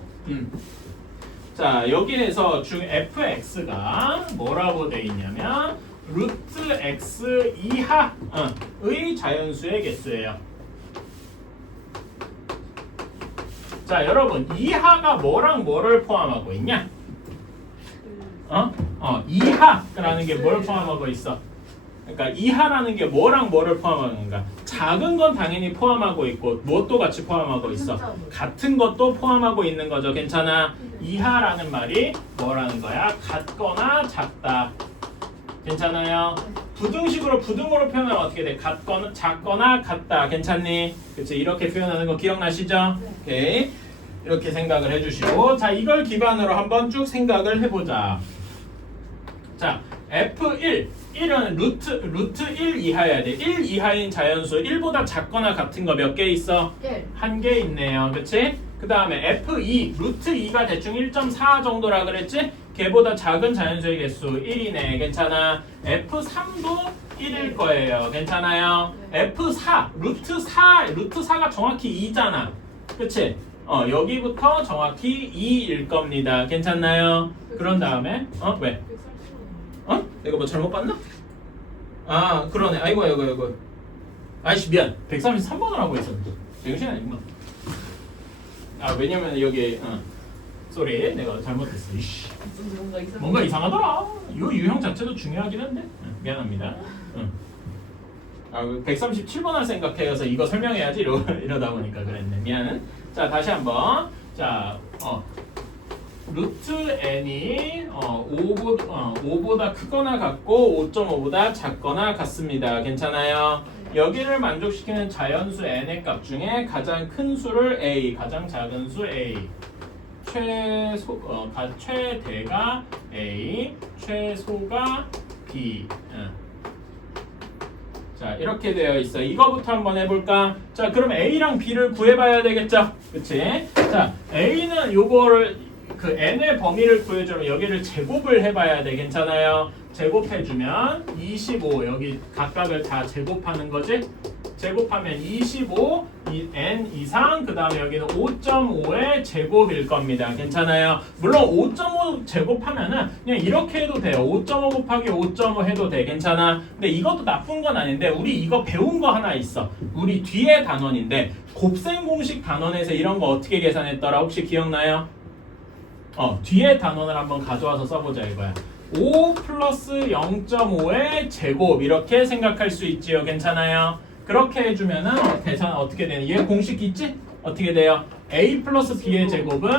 자, 여기에서 fx가 뭐라고 돼 있냐면 루트 x 이하의 자연수의 개수예요. 자, 여러분 이하가 뭐랑 뭐를 포함하고 있냐? 이하라는 게 뭘 포함하고 있어? 그러니까 이하라는 게 뭐랑 뭐를 포함하는 건가? 작은 건 당연히 포함하고 있고 무엇도 같이 포함하고 있어? 같은 것도 포함하고 있는 거죠. 괜찮아? 이하라는 말이 뭐라는 거야? 같거나 작다. 괜찮아요? 부등식으로 부등으로 표현하면 어떻게 돼? 같거나 작거나 같다. 괜찮니? 그치? 이렇게 표현하는 거 기억나시죠? 오케이. 이렇게 생각을 해주시고 자, 이걸 기반으로 한번 쭉 생각을 해보자. 자, F1 1은 루트 1 이하여야 돼. 1 이하인 자연수 1보다 작거나 같은 거 몇 개 있어? 1. 한 개 있네요. 그치? 그 다음에 F2 루트 2가 대충 1.4 정도라 그랬지? 걔보다 작은 자연수의 개수 1이네. 괜찮아? F3도 1일 거예요. 괜찮아요? F4 루트 4가 정확히 2잖아. 그치? 여기부터 정확히 2일 겁니다. 괜찮나요? 그런 다음에 왜? 내가 뭐 잘못 봤나? 그러네. 아이고. 아이씨 미안. 133번을 하고 있었는데. 정신 아니구나. 왜냐면 여기 쏘리 내가 잘못했어. 이씨. 뭔가 이상하더라. 이 유형 자체도 중요하긴 한데. 미안합니다. 137번 할 생각해서 이거 설명해야지 이러다 보니까 그랬네. 미안. 자, 다시 한번. 자, 루트 n이 5보다 크거나 같고 5.5보다 작거나 같습니다. 괜찮아요? 여기를 만족시키는 자연수 n의 값 중에 가장 큰 수를 a, 가장 작은 수 a, 최대가 a, 최소가 b. 자, 이렇게 되어 있어. 이거부터 한번 해볼까? 자, 그럼 a랑 b를 구해봐야 되겠죠? 그치? 자, a는 요거를 그 n의 범위를 구해주면 여기를 제곱을 해봐야 돼. 괜찮아요? 제곱해주면 25 여기 각각을 다 제곱하는 거지? 제곱하면 25 n 이상 그 다음에 여기는 5.5의 제곱일 겁니다. 괜찮아요? 물론 5.5 제곱하면은 그냥 이렇게 해도 돼요. 5.5 곱하기 5.5 해도 돼. 괜찮아? 근데 이것도 나쁜 건 아닌데 우리 이거 배운 거 하나 있어. 우리 뒤에 단원인데 곱셈 공식 단원에서 이런 거 어떻게 계산했더라? 혹시 기억나요? 뒤에 단원을 한번 가져와서 써보자 이거야. 5 플러스 0.5의 제곱 이렇게 생각할 수 있지요. 괜찮아요? 그렇게 해주면은 계산 어떻게 되는? 얘 공식 있지? 어떻게 돼요? a 플러스 b의 제곱은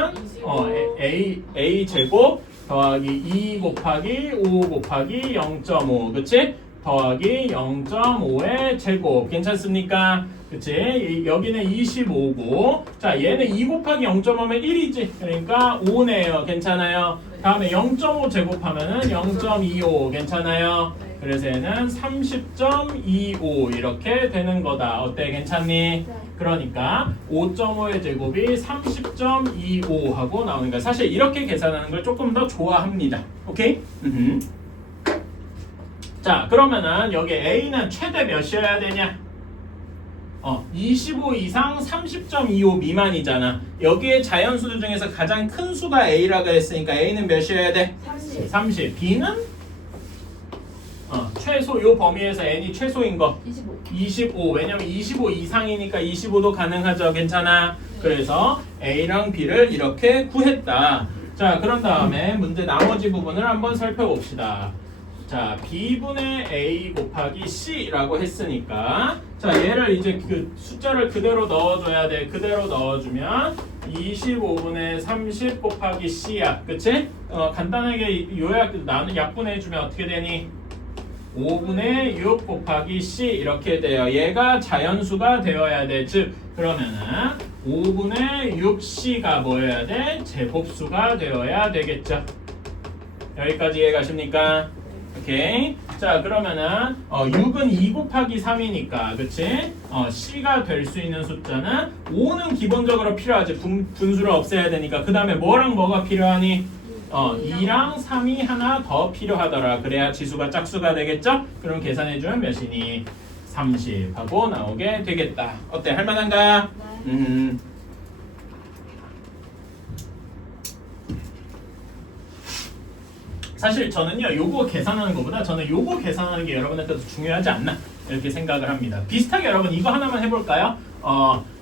a 제곱 더하기 2 곱하기 5 곱하기 0.5 그치? 더하기 0.5의 제곱 괜찮습니까? 그치? 여기는 25고 자 얘는 2 곱하기 0.5면 1이지 그러니까 5네요. 괜찮아요? 다음에 0.5 제곱하면은 0.25 괜찮아요? 그래서 얘는 30.25 이렇게 되는 거다. 어때? 괜찮니? 그러니까 5.5의 제곱이 30.25 하고 나오는 거야. 사실 이렇게 계산하는 걸 조금 더 좋아합니다. 오케이? 자 그러면은 여기 A는 최대 몇이어야 되냐? 25 이상 30.25 미만이잖아. 여기에 자연수들 중에서 가장 큰 수가 A라고 했으니까 A는 몇이어야 돼? 30. B는? 최소 요 범위에서 n이 최소인 거 25. 왜냐면 25 이상이니까 25도 가능하죠. 괜찮아? 그래서 A랑 B를 이렇게 구했다. 자 그런 다음에 문제 나머지 부분을 한번 살펴봅시다. 자 B분의 A 곱하기 C라고 했으니까 자 얘를 이제 그 숫자를 그대로 넣어줘야 돼. 그대로 넣어주면 25분의 30 곱하기 C야. 그치? 간단하게 요약 나는 약분해주면 어떻게 되니? 5분의 6 곱하기 C 이렇게 돼요. 얘가 자연수가 되어야 돼. 즉 그러면은 5분의 6C가 뭐여야 돼? 제곱수가 되어야 되겠죠. 여기까지 이해가십니까? 오케이. 자 그러면은 6은 2 곱하기 3이니까 그치? C가 될 수 있는 숫자는 5는 기본적으로 필요하지. 분수를 없애야 되니까. 그 다음에 뭐랑 뭐가 필요하니? 2랑 3이 하나 더 필요하더라. 그래야 지수가 짝수가 되겠죠? 그럼 계산해주면 몇이니? 30 하고 나오게 되겠다. 어때? 할만한가? 네. 사실 저는요 요거 계산하는 것보다 저는 요거 계산하는 게 여러분한테도 중요하지 않나 이렇게 생각을 합니다. 비슷하게 여러분 이거 하나만 해볼까요?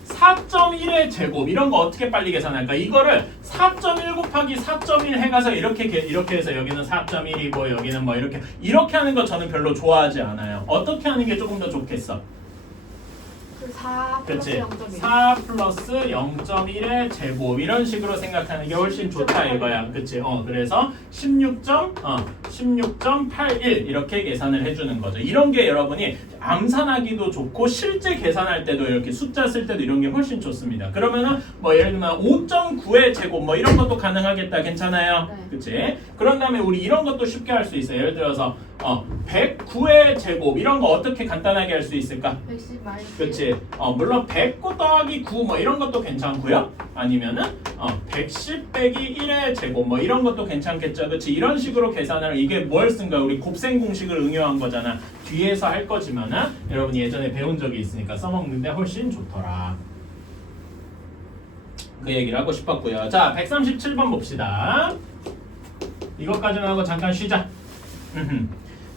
4.1의 제곱 이런 거 어떻게 빨리 계산할까? 이거를 4.1 곱하기 4.1 해가서 이렇게 해서 여기는 4.1이고 여기는 뭐 이렇게 하는 거 저는 별로 좋아하지 않아요. 어떻게 하는 게 조금 더 좋겠어? 4 플러스 그치? 0.1 4 플러스 0.1의 제곱 이런 식으로 생각하는 게 훨씬 좋다 이거야. 그치? 그래서 16.81 이렇게 계산을 해주는 거죠. 이런 게 여러분이 암산하기도 좋고 실제 계산할 때도 이렇게 숫자 쓸 때도 이런 게 훨씬 좋습니다. 그러면은 뭐 예를 들면 5.9의 제곱 뭐 이런 것도 가능하겠다. 괜찮아요? 네. 그치? 그런 다음에 우리 이런 것도 쉽게 할 수 있어요. 예를 들어서 109의 제곱 이런 거 어떻게 간단하게 할 수 있을까? 110 마이너스 그치? 물론 109 더하기 9 뭐 이런 것도 괜찮고요. 아니면은 110 빼기 1의 제곱 뭐 이런 것도 괜찮겠죠. 그치? 이런 식으로 계산을 이게 뭘 쓴 거야? 우리 곱셈 공식을 응용한 거잖아. 뒤에서 할 거지만은 여러분이 예전에 배운 적이 있으니까 써먹는데 훨씬 좋더라. 그 얘기를 하고 싶었고요. 자, 137번 봅시다. 이것까지만 하고 잠깐 쉬자.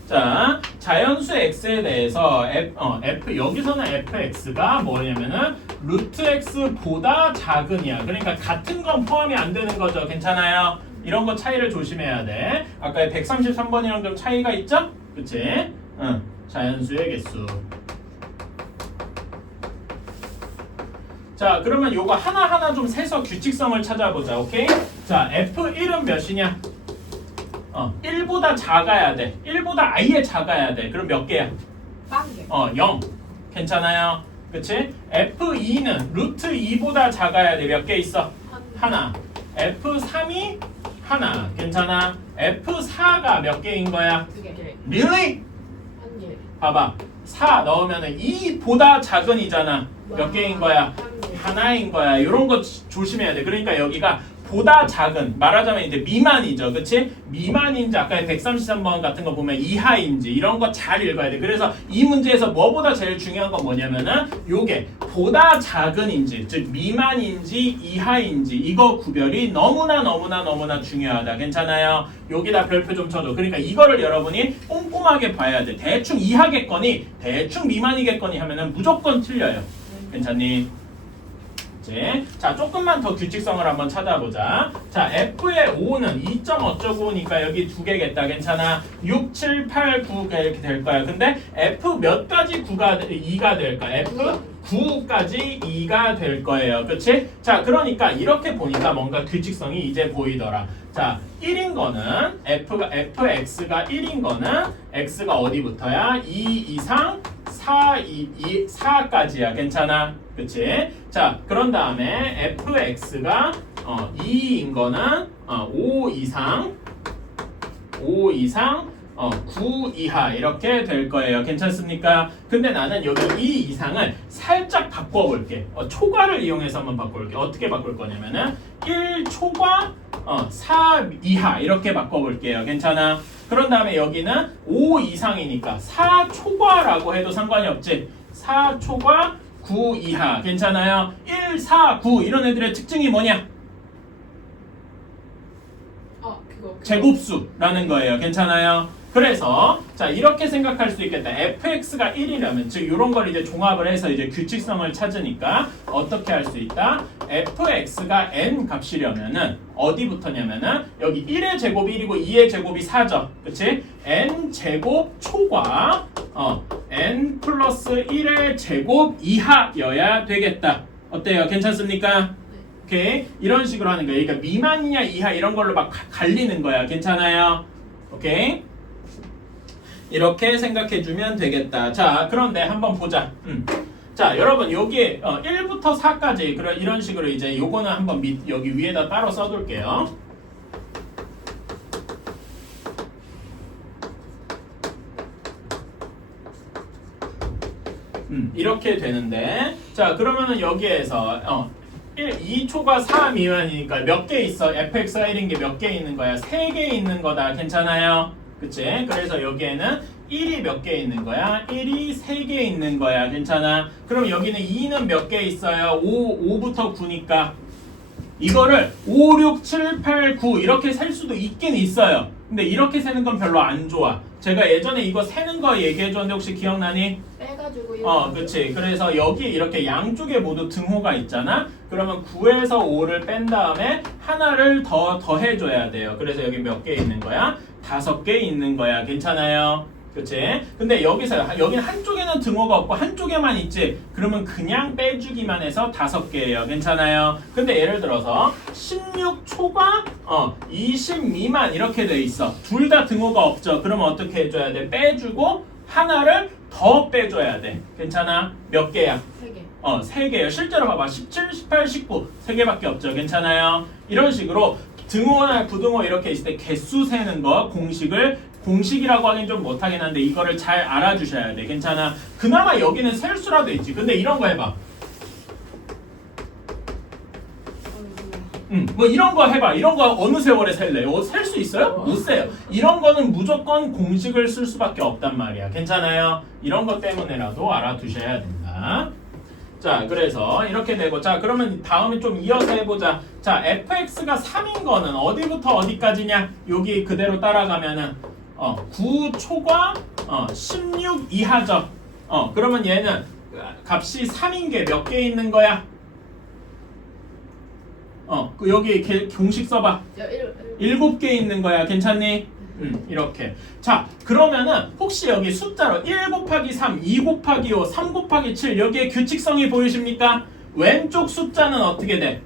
자, 자연수 x에 대해서 f 여기서는 fx가 뭐냐면은 루트 x보다 작은이야. 그러니까 같은 건 포함이 안 되는 거죠. 괜찮아요? 이런 거 차이를 조심해야 돼. 아까 133번이랑 좀 차이가 있죠? 그치? 자연수의 개수. 자, 그러면 요거 하나하나 좀 세서 규칙성을 찾아보자. 오케이? 자, f1은 몇이냐? 1보다 작아야 돼. 1보다 아예 작아야 돼. 그럼 몇 개야? 빵개 0. 괜찮아요? 그치? F2는 루트 2보다 작아야 돼. 몇 개 있어? 하나. F3이 하나. 괜찮아? F4가 몇 개인 거야? 2개 Really? 1개 봐봐. 4 넣으면 2보다 작은이잖아. 몇 개인 거야? 1개 하나인 거야. 이런 거 조심해야 돼. 그러니까 여기가 보다 작은, 말하자면 이제 미만이죠. 그치? 미만인지 아까 133번 같은 거 보면 이하인지 이런 거 잘 읽어야 돼. 그래서 이 문제에서 뭐보다 제일 중요한 건 뭐냐면은 요게 보다 작은인지, 즉 미만인지 이하인지 이거 구별이 너무나 중요하다. 괜찮아요? 여기다 별표 좀 쳐줘. 그러니까 이거를 여러분이 꼼꼼하게 봐야 돼. 대충 이하겠거니 대충 미만이겠거니 하면은 무조건 틀려요. 괜찮니? 자, 조금만 더 규칙성을 한번 찾아보자. 자, F의 5는 2점 어쩌고니까 여기 두 개겠다. 괜찮아? 6, 7, 8, 9가 이렇게 될 거야. 근데 F 몇 가지 2가 될까? F 9까지 2가 될 거예요. 그치? 자, 그러니까 이렇게 보니까 뭔가 규칙성이 이제 보이더라. 자, 1인 거는 fx가 1인 거는 x가 어디부터야? 2 이상 4까지야. 괜찮아? 그치? 자, 그런 다음에 fx가 2인 거는 5 이상 9 이하 이렇게 될 거예요. 괜찮습니까? 근데 나는 여기 2 이상을 살짝 바꿔볼게. 초과를 이용해서 한번 바꿔볼게. 어떻게 바꿀 거냐면은 1 초과 4 이하 이렇게 바꿔볼게요. 괜찮아? 그런 다음에 여기는 5 이상이니까 4 초과라고 해도 상관이 없지. 4 초과 9 이하 괜찮아요? 1, 4, 9 이런 애들의 특징이 뭐냐? 그거. 제곱수라는 거예요. 괜찮아요? 그래서 자 이렇게 생각할 수 있겠다. fx가 1이라면 즉 이런 걸 이제 종합을 해서 이제 규칙성을 찾으니까 어떻게 할 수 있다? fx가 n 값이려면은 어디부터냐면은 여기 1의 제곱 1이고 2의 제곱이 4죠. 그치? n 제곱 초과 n 플러스 1의 제곱 이하여야 되겠다. 어때요? 괜찮습니까? 오케이? 이런 식으로 하는 거예요. 그러니까 미만이냐 이하 이런 걸로 막 갈리는 거야. 괜찮아요? 오케이? 이렇게 생각해주면 되겠다. 자, 그런데 한번 보자. 자, 여러분 여기 1부터 4까지 이런 식으로 이제 요거는 한번 여기 위에다 따로 써둘게요. 이렇게 되는데 자, 그러면은 여기에서 2초가 4 미만이니까 몇 개 있어? fx가 1인 게 몇 개 있는 거야? 3개 있는 거다. 괜찮아요? 그치? 그래서 여기에는 1이 몇 개 있는 거야? 1이 3개 있는 거야. 괜찮아? 그럼 여기는 2는 몇 개 있어요? 5부터 9니까 이거를 5, 6, 7, 8, 9 이렇게 셀 수도 있긴 있어요. 근데 이렇게 세는 건 별로 안 좋아. 제가 예전에 이거 세는 거 얘기해줬는데 혹시 기억나니? 빼가지고 그치. 그래서 여기 이렇게 양쪽에 모두 등호가 있잖아. 그러면 9에서 5를 뺀 다음에 하나를 더 더해줘야 돼요. 그래서 여기 몇 개 있는 거야? 5개 있는 거야. 괜찮아요? 그치? 근데 여기는 한쪽에는 등호가 없고 한쪽에만 있지. 그러면 그냥 빼주기만 해서 5개예요. 괜찮아요? 근데 예를 들어서 16 초과 20 미만 이렇게 돼 있어. 둘 다 등호가 없죠. 그러면 어떻게 해줘야 돼? 빼주고 하나를 더 빼줘야 돼. 괜찮아? 몇 개야? 3개. 3개예요. 실제로 봐봐. 17, 18, 19 3개밖에 없죠. 괜찮아요? 이런 식으로 등호나 부등호 이렇게 있을 때 개수 세는 거 공식이라고 하긴 좀 못하긴 한데 이거를 잘 알아주셔야 돼. 괜찮아? 그나마 여기는 셀 수라도 있지. 근데 이런 거 해봐. 뭐 이런 거 해봐. 이런 거 어느 세월에 셀래? 셀 수 있어요? 못 세요. 이런 거는 무조건 공식을 쓸 수밖에 없단 말이야. 괜찮아요? 이런 거 때문에라도 알아두셔야 된다. 자, 그래서 이렇게 되고 자, 그러면 다음에 좀 이어서 해보자. 자, fx가 3인 거는 어디부터 어디까지냐? 여기 그대로 따라가면은 9 초과 16 이하죠. 그러면 얘는 값이 3인 게 몇 개 있는 거야? 여기 공식 써봐. 7개 있는 거야. 괜찮니? 이렇게. 자, 그러면은 혹시 여기 숫자로 1 곱하기 3, 2 곱하기 5, 3 곱하기 7 여기에 규칙성이 보이십니까? 왼쪽 숫자는 어떻게 돼?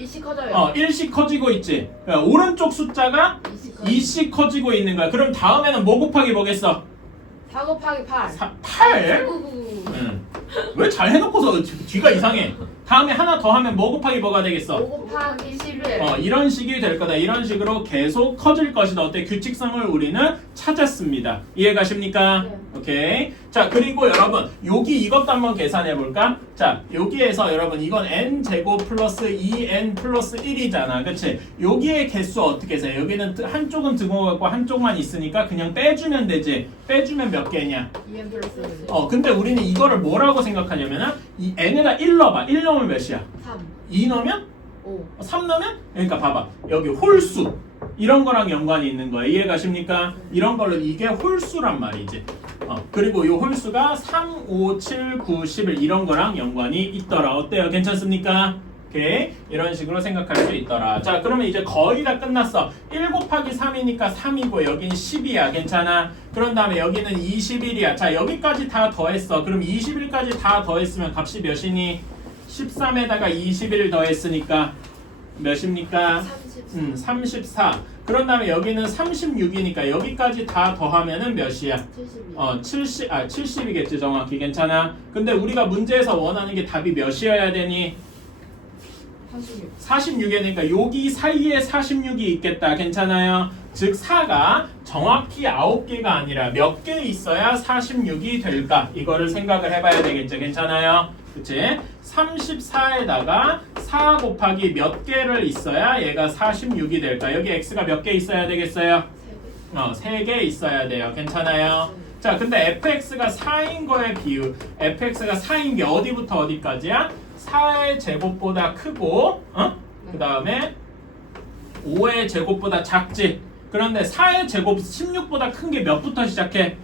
1씩 커져요. 1씩 커지고 있지. 그러니까 오른쪽 숫자가 2씩 커지고 있는 거야. 그럼 다음에는 뭐 곱하기 뭐겠어? 4 곱하기 8. 8? 왜 잘 해놓고서 뒤가 이상해. 다음에 하나 더 하면 뭐 곱하기 뭐가 되겠어? 5 곱하기 11. 이런 식이 될 거다. 이런 식으로 계속 커질 것이다. 어때? 규칙성을 우리는 찾았습니다. 이해 가십니까? 네. 오케이. 자, 그리고 여러분 여기 이것도 한번 계산해 볼까? 자, 여기에서 여러분 이건 n제곱 플러스 2n 플러스 1이잖아. 그치? 여기에 개수 어떻게 세? 여기는 한쪽은 등호가 한쪽만 있으니까 그냥 빼주면 되지. 빼주면 몇 개냐? 2n 플러스 1. 근데 우리는 이거를 뭐라고 생각하냐면은 이 n에다 1 넣어봐. 1 넣으면 몇이야? 3, 2 넣으면? 5. 3 넣으면? 그러니까 봐봐. 여기 홀수. 이런 거랑 연관이 있는 거예요. 이해 가십니까? 이런 걸로 이게 홀수란 말이지. 그리고 이 홀수가 3, 5, 7, 9, 11 이런 거랑 연관이 있더라. 어때요? 괜찮습니까? 오케이. 이런 식으로 생각할 수 있더라. 자, 그러면 이제 거의 다 끝났어. 1 곱하기 3이니까 3이고 여긴 10이야. 괜찮아? 그런 다음에 여기는 21이야. 자, 여기까지 다 더했어. 그럼 21까지 다 더했으면 값이 몇이니? 13에다가 21 더했으니까 몇입니까? 34. 34. 그런 다음에 여기는 36이니까 여기까지 다 더하면은 몇이야? 72. 70이겠지 정확히. 괜찮아? 근데 우리가 문제에서 원하는 게 답이 몇이어야 되니? 46. 46이니까 여기 사이에 46이 있겠다. 괜찮아요? 즉 4가 정확히 9개가 아니라 몇 개 있어야 46이 될까? 이거를 생각을 해봐야 되겠죠. 괜찮아요? 그치? 34에다가 4 곱하기 몇 개를 있어야 얘가 46이 될까? 여기 x가 몇 개 있어야 되겠어요? 3개. 3개 있어야 돼요. 괜찮아요? 자, 근데 fx가 4인 거의 비율. fx가 4인 게 어디부터 어디까지야? 4의 제곱보다 크고, 그 다음에 5의 제곱보다 작지. 그런데 4의 제곱 16보다 큰 게 몇부터 시작해?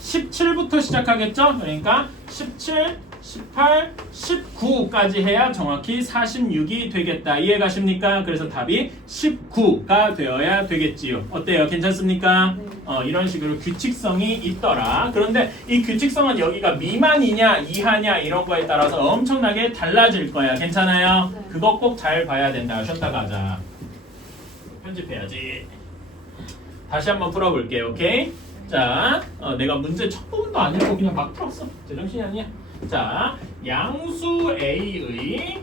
17부터 시작하겠죠? 그러니까 17, 18, 19까지 해야 정확히 46이 되겠다. 이해 가십니까? 그래서 답이 19가 되어야 되겠지요. 어때요? 괜찮습니까? 이런 식으로 규칙성이 있더라. 그런데 이 규칙성은 여기가 미만이냐 이하냐 이런 거에 따라서 엄청나게 달라질 거야. 괜찮아요? 네. 그거 꼭 잘 봐야 된다. 쉬었다가 하자. 편집해야지. 다시 한번 풀어볼게요. 오케이? 자, 내가 문제 첫 부분도 안 읽고 그냥 막 풀었어. 제정신이 아니야. 자, 양수 A의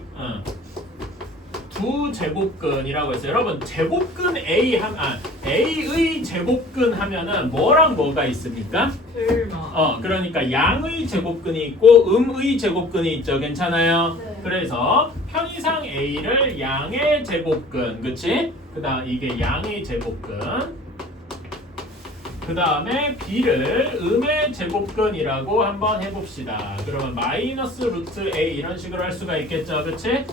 두 제곱근이라고 했어요. 여러분, 제곱근 A의 제곱근 하면은 뭐랑 뭐가 있습니까? 불마. 그러니까 양의 제곱근이 있고 음의 제곱근이 있죠. 괜찮아요? 네. 그래서 편의상 A를 양의 제곱근, 그치? 그다음 이게 양의 제곱근. 그 다음에 B를 음의 제곱근이라고 한번 해봅시다. 그러면 마이너스 루트 A 이런 식으로 할 수가 있겠죠. 그치?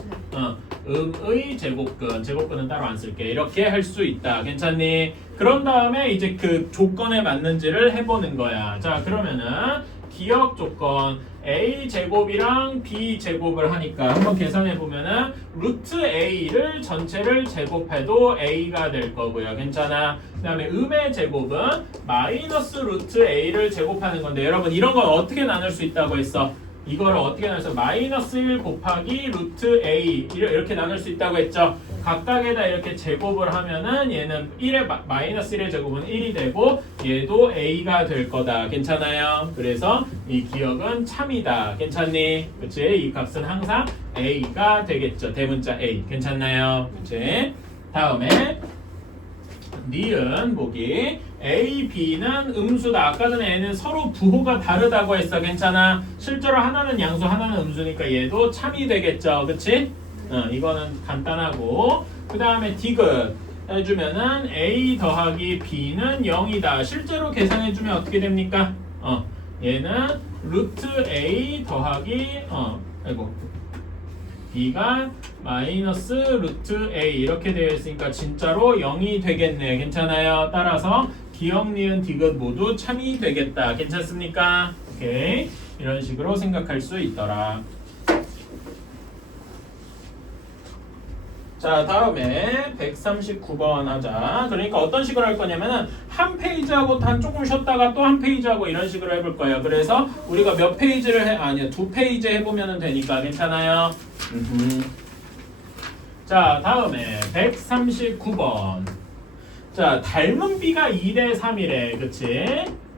음의 제곱근. 제곱근은 따로 안 쓸게. 이렇게 할 수 있다. 괜찮니? 그런 다음에 이제 그 조건에 맞는지를 해보는 거야. 자, 그러면은 기억 조건 A 제곱이랑 B 제곱을 하니까 한번 계산해 보면은 루트 A를 전체를 제곱해도 A가 될 거고요. 괜찮아? 그 다음에 음의 제곱은 마이너스 루트 A를 제곱하는 건데 여러분 이런 건 어떻게 나눌 수 있다고 했어? 이거를 어떻게 나눠서 마이너스 1 곱하기 루트 A 이렇게 나눌 수 있다고 했죠? 각각에다 이렇게 제곱을 하면은 얘는 1의 마이너스 1의 제곱은 1이 되고 얘도 A가 될 거다. 괜찮아요? 그래서 이 기억은 참이다. 괜찮니? 그치? 이 값은 항상 A가 되겠죠. 대문자 A. 괜찮나요? 그치? 다음에 니은 보기 A, B는 음수다. 아까 전에 N은 서로 부호가 다르다고 했어. 괜찮아? 실제로 하나는 양수, 하나는 음수니까 얘도 참이 되겠죠. 그치? 이거는 간단하고 그 다음에 디귿 해주면은 A 더하기 B는 0이다. 실제로 계산해주면 어떻게 됩니까? 얘는 루트 A 더하기 B가 마이너스 루트 A 이렇게 되어 있으니까 진짜로 0이 되겠네. 괜찮아요? 따라서 기억, 니은, 디귿 모두 참이 되겠다. 괜찮습니까? 오케이. 이런 식으로 생각할 수 있더라. 자, 다음에 139번 하자. 그러니까 어떤 식으로 할 거냐면은 한 페이지하고 한 조금 쉬었다가 또 한 페이지하고 이런 식으로 해볼 거예요. 그래서 우리가 몇 페이지를 아니요, 2페이지 해보면 되니까 괜찮아요. 자, 다음에 139번. 자, 닮은 B가 2대 3이래. 그치?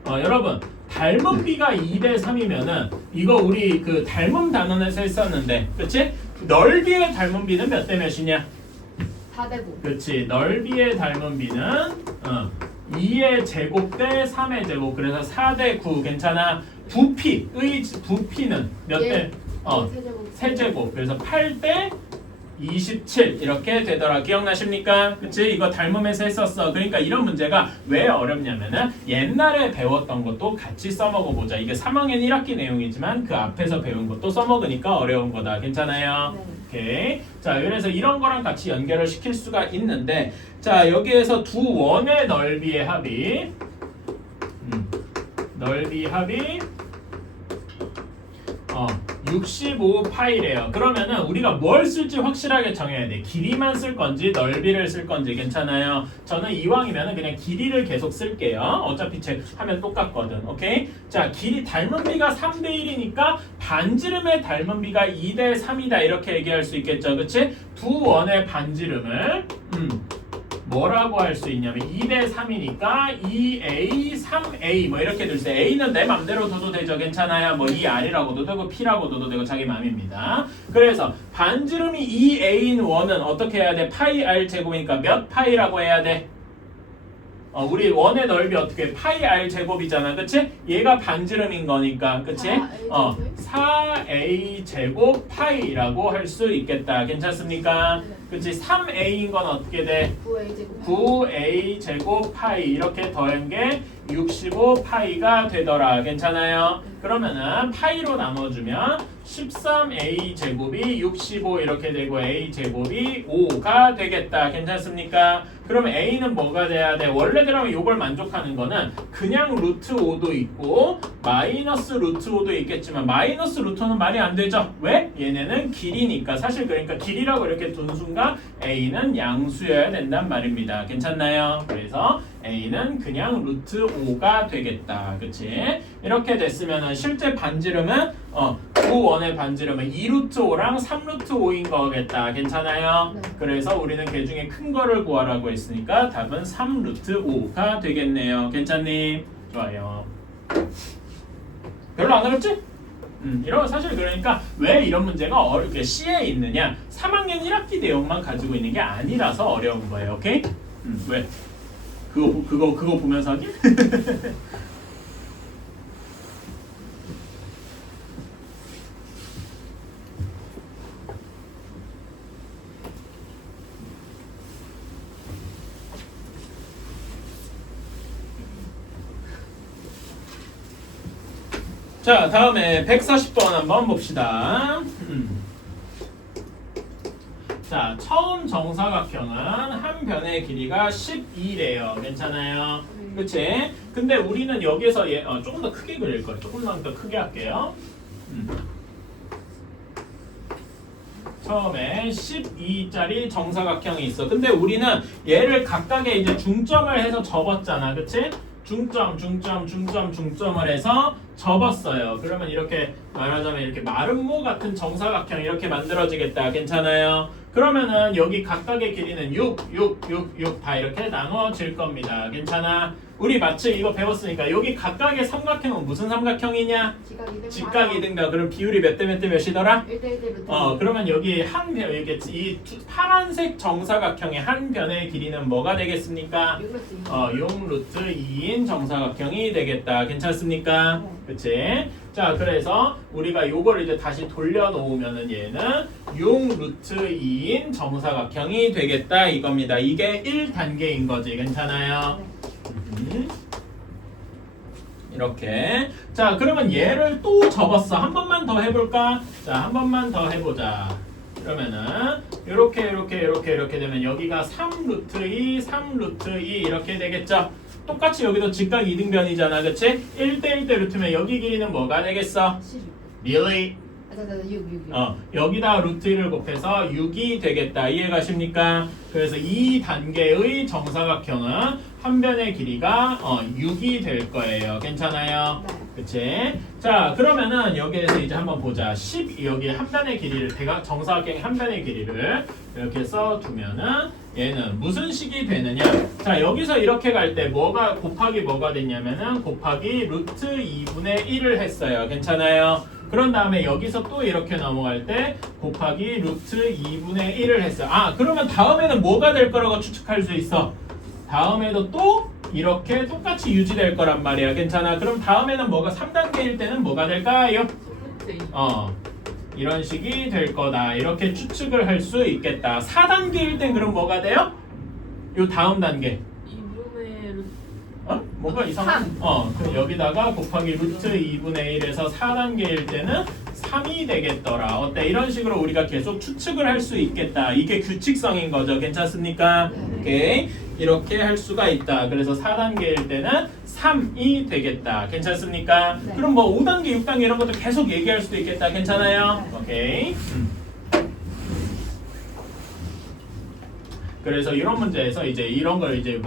여러분, 닮은 B가 2대 3이면은 이거 우리 그 닮은 단원에서 했었는데, 그치? 넓이의 닮은 B는 몇 대 몇이냐? 4대 9. 그치. 넓이의 닮은 B는 2의 제곱 대 3의 제곱. 그래서 4대 9 괜찮아. 부피는 몇 대? 세제곱. 그래서 8대 27 이렇게 되더라. 기억나십니까? 그치? 이거 닮으면서 했었어. 그러니까 이런 문제가 왜 어렵냐면은 옛날에 배웠던 것도 같이 써먹어 보자. 이게 3학년 1학기 내용이지만 그 앞에서 배운 것도 써먹으니까 어려운 거다. 괜찮아요? 네. 오케이. 자, 그래서 이런 거랑 같이 연결을 시킬 수가 있는데, 자, 여기에서 두 원의 넓이의 합이 넓이 합이 65파이래요. 그러면은 우리가 뭘 쓸지 확실하게 정해야 돼. 길이만 쓸 건지 넓이를 쓸 건지. 괜찮아요. 저는 이왕이면은 그냥 길이를 계속 쓸게요. 어차피 하면 똑같거든. 오케이? 자, 길이 닮은 비가 3대 1이니까 반지름의 닮은 비가 2대 3이다. 이렇게 얘기할 수 있겠죠. 그치? 두 원의 반지름을 뭐라고 할 수 있냐면 2대 3이니까 2a, 3a 뭐 이렇게 둘 때 a는 내 맘대로 둬도 되죠. 괜찮아요. 뭐 2r이라고도 되고 p라고도 되고 자기 맘입니다. 그래서 반지름이 2a인 원은 어떻게 해야 돼? 파이 r 제곱이니까 몇 파이라고 해야 돼? 우리 원의 넓이 어떻게 파이 r 제곱이잖아. 그치? 얘가 반지름인 거니까. 그치? 4a 제곱 파이라고 할 수 있겠다. 괜찮습니까? 그치? 3a인 건 어떻게 돼? 9a 제곱 파이 이렇게 더한 게 65파이가 되더라. 괜찮아요? 그러면은 파이로 나눠주면 13a 제곱이 65 이렇게 되고 a 제곱이 5가 되겠다. 괜찮습니까? 그러면 a는 뭐가 돼야 돼? 원래대로 이걸 만족하는 거는 그냥 루트 5도 있고 마이너스 루트 5도 있겠지만 마이너스 루트 5는 말이 안 되죠. 왜? 얘네는 길이니까. 사실 그러니까 길이라고 이렇게 둔 순간 a는 양수여야 된단 말입니다. 괜찮나요? 그래서 a는 그냥 루트 5가 되겠다. 그치? 이렇게 됐으면 실제 반지름은 두 원의 반지름은 2루트 5랑 3루트 5인 거겠다. 괜찮아요? 네. 그래서 우리는 그 중에 큰 거를 구하라고 했으니까 답은 3루트 5가 되겠네요. 괜찮니? 좋아요. 별로 안 어렵지? 이런 사실 그러니까 왜 이런 문제가 어렵게 C에 있느냐? 3학년 1학기 내용만 가지고 있는 게 아니라서 어려운 거예요. 오케이? 왜? 그거 보면서 하기? 자, 다음에 140번 한번 봅시다. 자, 처음 정사각형은 한 변의 길이가 12래요. 괜찮아요? 그치? 근데 우리는 여기서 조금 더 크게 그릴 거예요. 조금만 더 크게 할게요. 처음에 12짜리 정사각형이 있어. 근데 우리는 얘를 각각의 이제 중점을 해서 접었잖아. 그치? 중점을 해서 접었어요. 그러면 이렇게 말하자면 이렇게 마름모 같은 정사각형 이렇게 만들어지겠다. 괜찮아요? 그러면은 여기 각각의 길이는 6 다 이렇게 나눠질 겁니다. 괜찮아? 우리 마치 이거 배웠으니까 여기 각각의 삼각형은 무슨 삼각형이냐? 직각 이등변. 그럼 비율이 몇 대 몇 대 몇이더라? 1대1대 그러면 여기 한 변, 이 파란색 정사각형의 한 변의 길이는 뭐가 되겠습니까? 6루트 2인 정사각형이 되겠다. 괜찮습니까? 네. 그치? 자, 그래서 우리가 요거를 이제 다시 돌려놓으면은 얘는 6루트 2인 정사각형이 되겠다 이겁니다. 이게 1단계인 거지. 괜찮아요? 이렇게. 자, 그러면 얘를 또 접었어. 한 번만 더 해볼까? 자, 한 번만 더 해보자. 그러면은 이렇게 되면 여기가 3루트 2, 3루트 2 이렇게 되겠죠? 똑같이 여기도 직각 이등변이잖아. 그치? 1대1대 루트면 여기 길이는 뭐가 되겠어? really? 6. 여기다 루트 1을 곱해서 6이 되겠다. 이해가십니까? 그래서 2단계의 정사각형은 한 변의 길이가 6이 될 거예요. 괜찮아요? 네. 그치? 자, 그러면은 여기에서 이제 한번 보자. 여기 한 변의 길이를 정사각형의 한 변의 길이를 이렇게 써두면은 얘는 무슨 식이 되느냐? 자, 여기서 이렇게 갈 때 곱하기 뭐가 됐냐면은 곱하기 루트 2분의 1을 했어요. 괜찮아요? 그런 다음에 여기서 또 이렇게 넘어갈 때 곱하기 루트 2분의 1을 했어요. 그러면 다음에는 뭐가 될 거라고 추측할 수 있어? 다음에도 또 이렇게 똑같이 유지될 거란 말이야. 괜찮아? 그럼 다음에는 뭐가 3단계일 때는 뭐가 될까요? 이런 식이 될 거다. 이렇게 추측을 할 수 있겠다. 4단계일 땐 그럼 뭐가 돼요? 요 다음 단계. 2분의 뭐가 이상한? 그럼 여기다가 곱하기 루트 2분의 1에서 4단계일 때는 3이 되겠더라. 어때? 이런 식으로 우리가 계속 추측을 할 수 있겠다. 이게 규칙성인 거죠. 괜찮습니까? 오케이. 이렇게 할 수가 있다. 그래서 4단계일 때는 3이 되겠다. 괜찮습니까? 네. 그럼 뭐 5단계, 6단계 이런 것도 계속 얘기할 수도 있겠다. 괜찮아요? 오케이. 그래서 이런 문제에서 이제 이런 걸 이제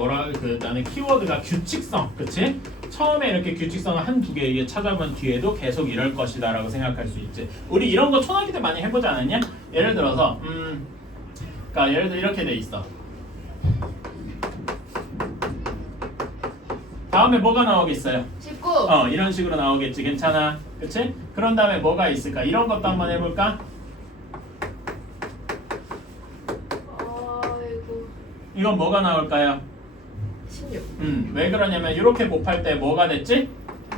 나는 키워드가 규칙성, 그치? 처음에 이렇게 규칙성을 한두 개 찾아본 뒤에도 계속 이럴 것이다라고 생각할 수 있지. 우리 이런 거 초등학교 때 많이 해보지 않았냐? 예를 들어서, 그러니까 예를 들어 이렇게 돼 있어. 다음에 뭐가 나오겠어요? 19. 이런 식으로 나오겠지. 괜찮아, 그치? 그런 다음에 뭐가 있을까? 이런 것도 한번 해볼까? 아이고. 이건 뭐가 나올까요? 16. 왜 그러냐면 이렇게 곱할 때 뭐가 됐지?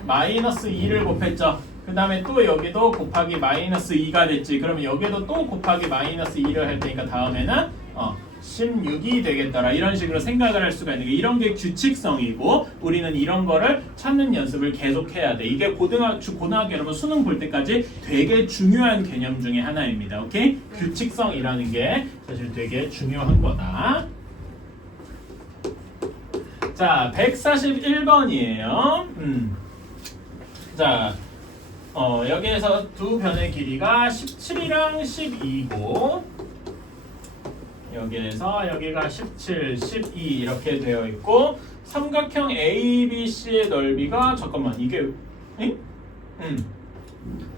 마이너스 2를 곱했죠. 그 다음에 또 여기도 곱하기 마이너스 2가 됐지. 그러면 여기도 또 곱하기 마이너스 2를 할 테니까 다음에는 16이 되겠더라. 이런 식으로 생각을 할 수가 있는 게 이런 게 규칙성이고 우리는 이런 거를 찾는 연습을 계속 해야 돼. 이게 고등학교 여러분 수능 볼 때까지 되게 중요한 개념 중에 하나입니다. 오케이? 규칙성이라는 게 사실 되게 중요한 거다. 자, 141번이에요. 자, 여기에서 두 변의 길이가 17이랑 12고 여기에서 여기가 17, 12 이렇게 되어 있고 삼각형 ABC의 넓이가 잠깐만 이게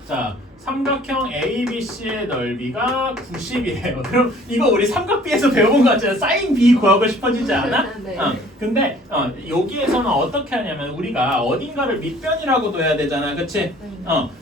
자, 삼각형 ABC의 넓이가 90이에요. 그럼 이거 우리 삼각비에서 배워본 거 같잖아. 사인 B 구하고 싶어지지 않아? 네. 근데 여기에서는 어떻게 하냐면 우리가 어딘가를 밑변이라고 둬야 되잖아. 그치?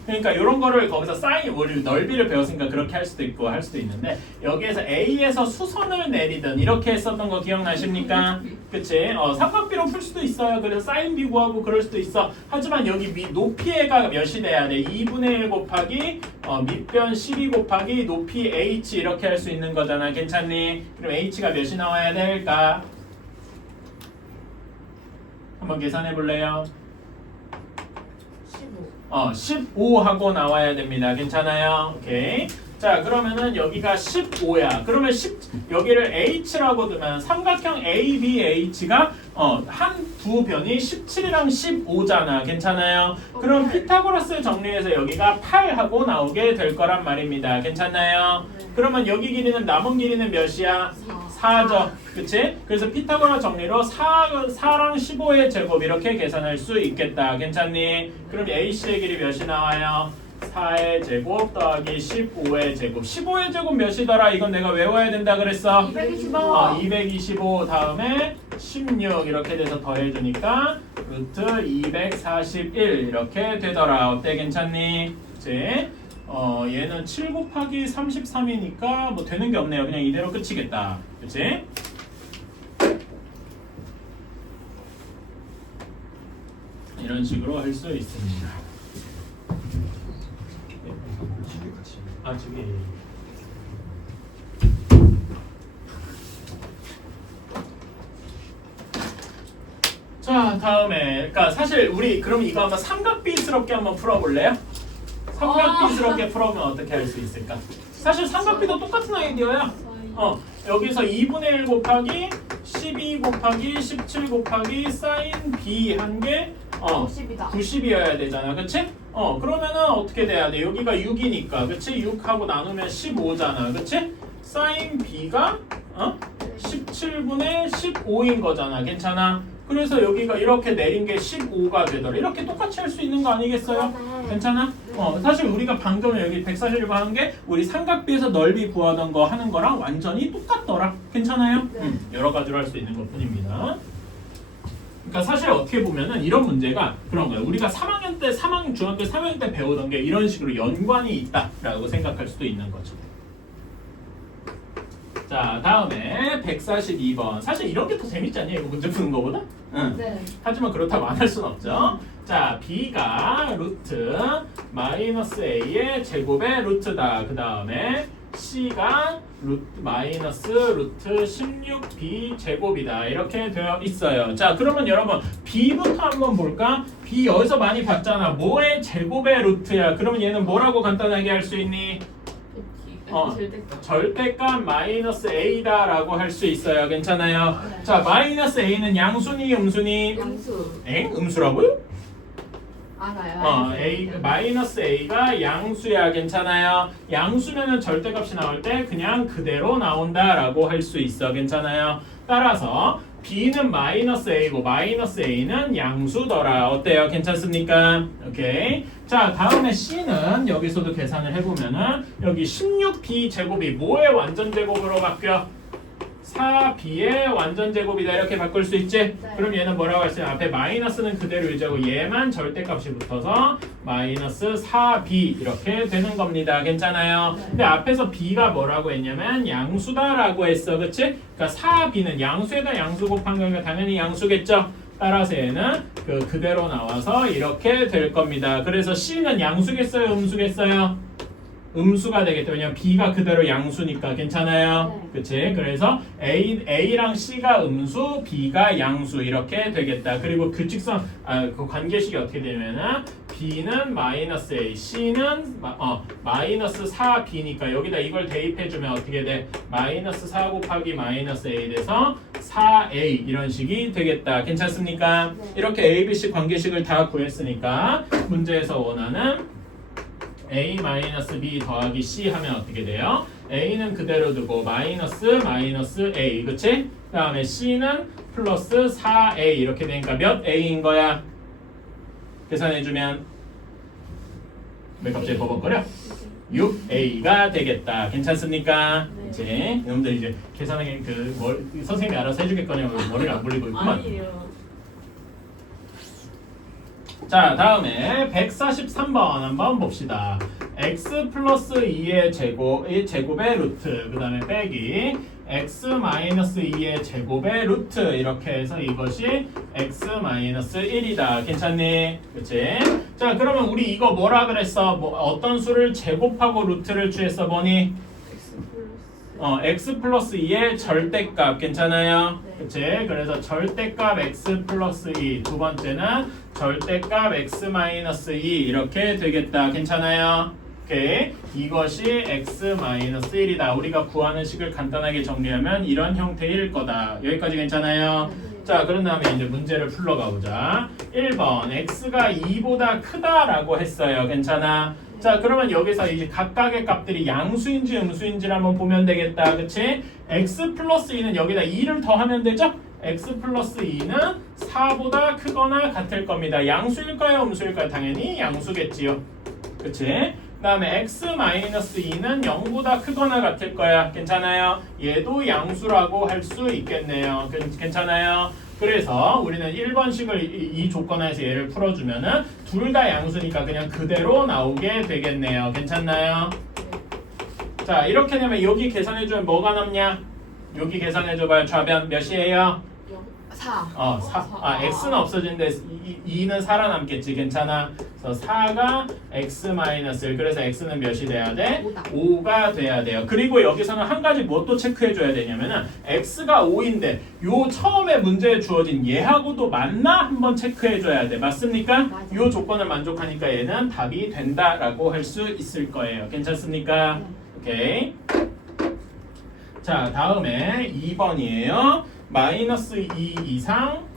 그러니까 이런 거를 거기서 사인 우리 넓이를 배웠으니까 그렇게 할 수도 있고 할 수도 있는데 여기에서 A에서 수선을 내리든 이렇게 했었던 거 기억나십니까? 그치? 삼각비로 풀 수도 있어요. 그래서 사인 B 구하고 그럴 수도 있어. 하지만 여기 높이가 몇이 돼야 돼? 2분의 1 곱하기 밑변 12 곱하기 높이 H 이렇게 할 수 있는 거잖아. 괜찮니? 그럼 H가 몇이 나와야 될까? 한번 계산해 볼래요? 15. 15 하고 나와야 됩니다. 괜찮아요? 오케이. 자, 그러면은 여기가 15야. 그러면 여기를 H라고 두면 삼각형 ABH가 한 두 변이 17이랑 15잖아. 괜찮아요? 그럼 피타고라스 정리해서 여기가 8하고 나오게 될 거란 말입니다. 괜찮나요? 그러면 여기 길이는 남은 길이는 몇이야? 4죠. 그치? 그래서 피타고라 정리로 4랑 15의 제곱 이렇게 계산할 수 있겠다. 괜찮니? 그럼 AC의 길이 몇이 나와요? 4의 제곱 더하기 15의 제곱. 15의 제곱 몇이더라? 이건 내가 외워야 된다 그랬어. 225. 225 다음에 16 이렇게 돼서 더해주니까 루트 241 이렇게 되더라. 어때? 괜찮니? 그치? 얘는 7 곱하기 33이니까 뭐 되는 게 없네요. 그냥 이대로 끝이겠다. 그치? 이런 식으로 할 수 있습니다. 저기 자, 다음에 그러니까 사실 우리 그럼 이거 한번 삼각비스럽게 한번 풀어볼래요? 삼각비스럽게 풀어보면 어떻게 할 수 있을까? 사실 삼각비도 똑같은 아이디어야. 여기서 2분의 1 곱하기 12 곱하기 17 곱하기 사인 B 한 게 90이다. 90이어야 되잖아. 그치? 그러면은 어떻게 돼야 돼? 여기가 6이니까. 그치? 6하고 나누면 15잖아. 그치? 사인 B가 17분의 15인 거잖아. 괜찮아? 그래서 여기가 이렇게 내린 게 15가 되더라. 이렇게 똑같이 할 수 있는 거 아니겠어요? 괜찮아? 사실 우리가 방금 여기 141번 한 게 우리 삼각비에서 넓이 구하던 거 하는 거랑 완전히 똑같더라. 괜찮아요? 여러 가지로 할 수 있는 것 뿐입니다. 그러니까 사실 어떻게 보면은 이런 문제가 그런 거예요. 우리가 3학년 때, 중학교 3학년 때 배우던 게 이런 식으로 연관이 있다라고 생각할 수도 있는 거죠. 자, 다음에 142번. 사실 이런 게 더 재밌지 않냐? 이거 문제 푸는 거보다? 응. 네. 하지만 그렇다고 안 할 순 없죠. 자, b가 루트 마이너스 a의 제곱의 루트다. 그 다음에 c가 마이너스 루트 16b 제곱이다. 이렇게 되어 있어요. 자, 그러면 여러분 b부터 한번 볼까? b 여기서 많이 봤잖아. 뭐의 제곱의 루트야? 그러면 얘는 뭐라고 간단하게 할 수 있니? 절대값. 절대값 마이너스 a다 라고 할 수 있어요. 괜찮아요? 네. 자, 마이너스 a는 양수니 음수니? 양수. 엥? 음수라고요? 알아요. a 마이너스 a가 양수야. 괜찮아요? 양수면은 절대값이 나올 때 그냥 그대로 나온다라고 할 수 있어. 괜찮아요? 따라서 b는 마이너스 a고 마이너스 a는 양수더라. 어때요? 괜찮습니까? 오케이. 자, 다음에 c는 여기서도 계산을 해보면은 여기 16b 제곱이 뭐의 완전 제곱으로 바뀌어? 4b의 완전 제곱이다. 이렇게 바꿀 수 있지? 네. 그럼 얘는 뭐라고 할 수 있냐? 앞에 마이너스는 그대로 유지하고 얘만 절대값이 붙어서 마이너스 4b 이렇게 되는 겁니다. 괜찮아요? 네. 근데 앞에서 b가 뭐라고 했냐면 양수다라고 했어. 그치? 그러니까 4b는 양수에다 양수 곱한 거니까 당연히 양수겠죠? 따라서 얘는 그대로 나와서 이렇게 될 겁니다. 그래서 c는 양수겠어요? 음수겠어요? 음수가 되겠죠. 왜냐면 b가 그대로 양수니까. 괜찮아요? 네. 그치? 그래서 a랑 c가 음수, b가 양수 이렇게 되겠다. 그리고 규칙성, 그 관계식이 어떻게 되냐면은 b는 마이너스 a, c는 마이너스 4b니까 여기다 이걸 대입해주면 어떻게 돼? 마이너스 4 곱하기 마이너스 a 돼서 4a 이런 식이 되겠다. 괜찮습니까? 네. 이렇게 a, b, c 관계식을 다 구했으니까 문제에서 원하는 a-b 더하기 c 하면 어떻게 돼요? a는 그대로 두고 마이너스 a, 그치? 그 다음에 c는 플러스 4a 이렇게 되니까 몇 a인 거야? 계산해주면 왜 갑자기 버벅거려? 6a가 되겠다. 괜찮습니까? 네. 그치? 여러분들 이제 계산하기 선생님이 알아서 해주겠거냐고 머리를 안 굴리고 있구만. 아니에요. 자, 다음에 143번 한번 봅시다. x 플러스 2의 제곱의 루트, 그 다음에 빼기 x 마이너스 2의 제곱의 루트 이렇게 해서 이것이 x 마이너스 1이다. 괜찮니? 그치? 자, 그러면 우리 이거 뭐라 그랬어? 어떤 수를 제곱하고 루트를 취했어 보니? x 플러스 2의 절대값. 괜찮아요? 네. 그치? 그래서 절대값 x 플러스 2, 두 번째는 절대값 x 마이너스 2 이렇게 되겠다. 괜찮아요? 오케이. 이것이 x 마이너스 1이다. 우리가 구하는 식을 간단하게 정리하면 이런 형태일 거다. 여기까지 괜찮아요? 자, 그런 다음에 이제 문제를 풀러가 보자. 1번 x가 2보다 크다라고 했어요. 괜찮아? 자, 그러면 여기서 이제 각각의 값들이 양수인지 음수인지를 한번 보면 되겠다. 그치? x 플러스 2는 여기다 2를 더하면 되죠? x 플러스 2는 4보다 크거나 같을 겁니다. 양수일까요? 음수일까요? 당연히 양수겠지요. 그치? 그 다음에 x 마이너스 2는 0보다 크거나 같을 거야. 괜찮아요? 얘도 양수라고 할 수 있겠네요. 괜찮아요? 그래서 우리는 1번식을 이 조건에서 얘를 풀어주면은 둘 다 양수니까 그냥 그대로 나오게 되겠네요. 괜찮나요? 자, 이렇게 되면 여기 계산해주면 뭐가 남냐? 여기 계산해줘봐요. 좌변 몇이에요? 4. x는 없어지는데 2는 살아남겠지. 괜찮아? 그래서 4가 x 마이너스 1. 그래서 x는 몇이 돼야 돼? 5다. 5가 돼야 돼요. 그리고 여기서는 한 가지 뭐 또 체크해줘야 되냐면은 x가 5인데 요 처음에 문제에 주어진 얘하고도 맞나 한번 체크해줘야 돼. 맞습니까? 맞아요. 요 조건을 만족하니까 얘는 답이 된다라고 할 수 있을 거예요. 괜찮습니까? 오케이. 자, 다음에 2번이에요. 마이너스 2 이상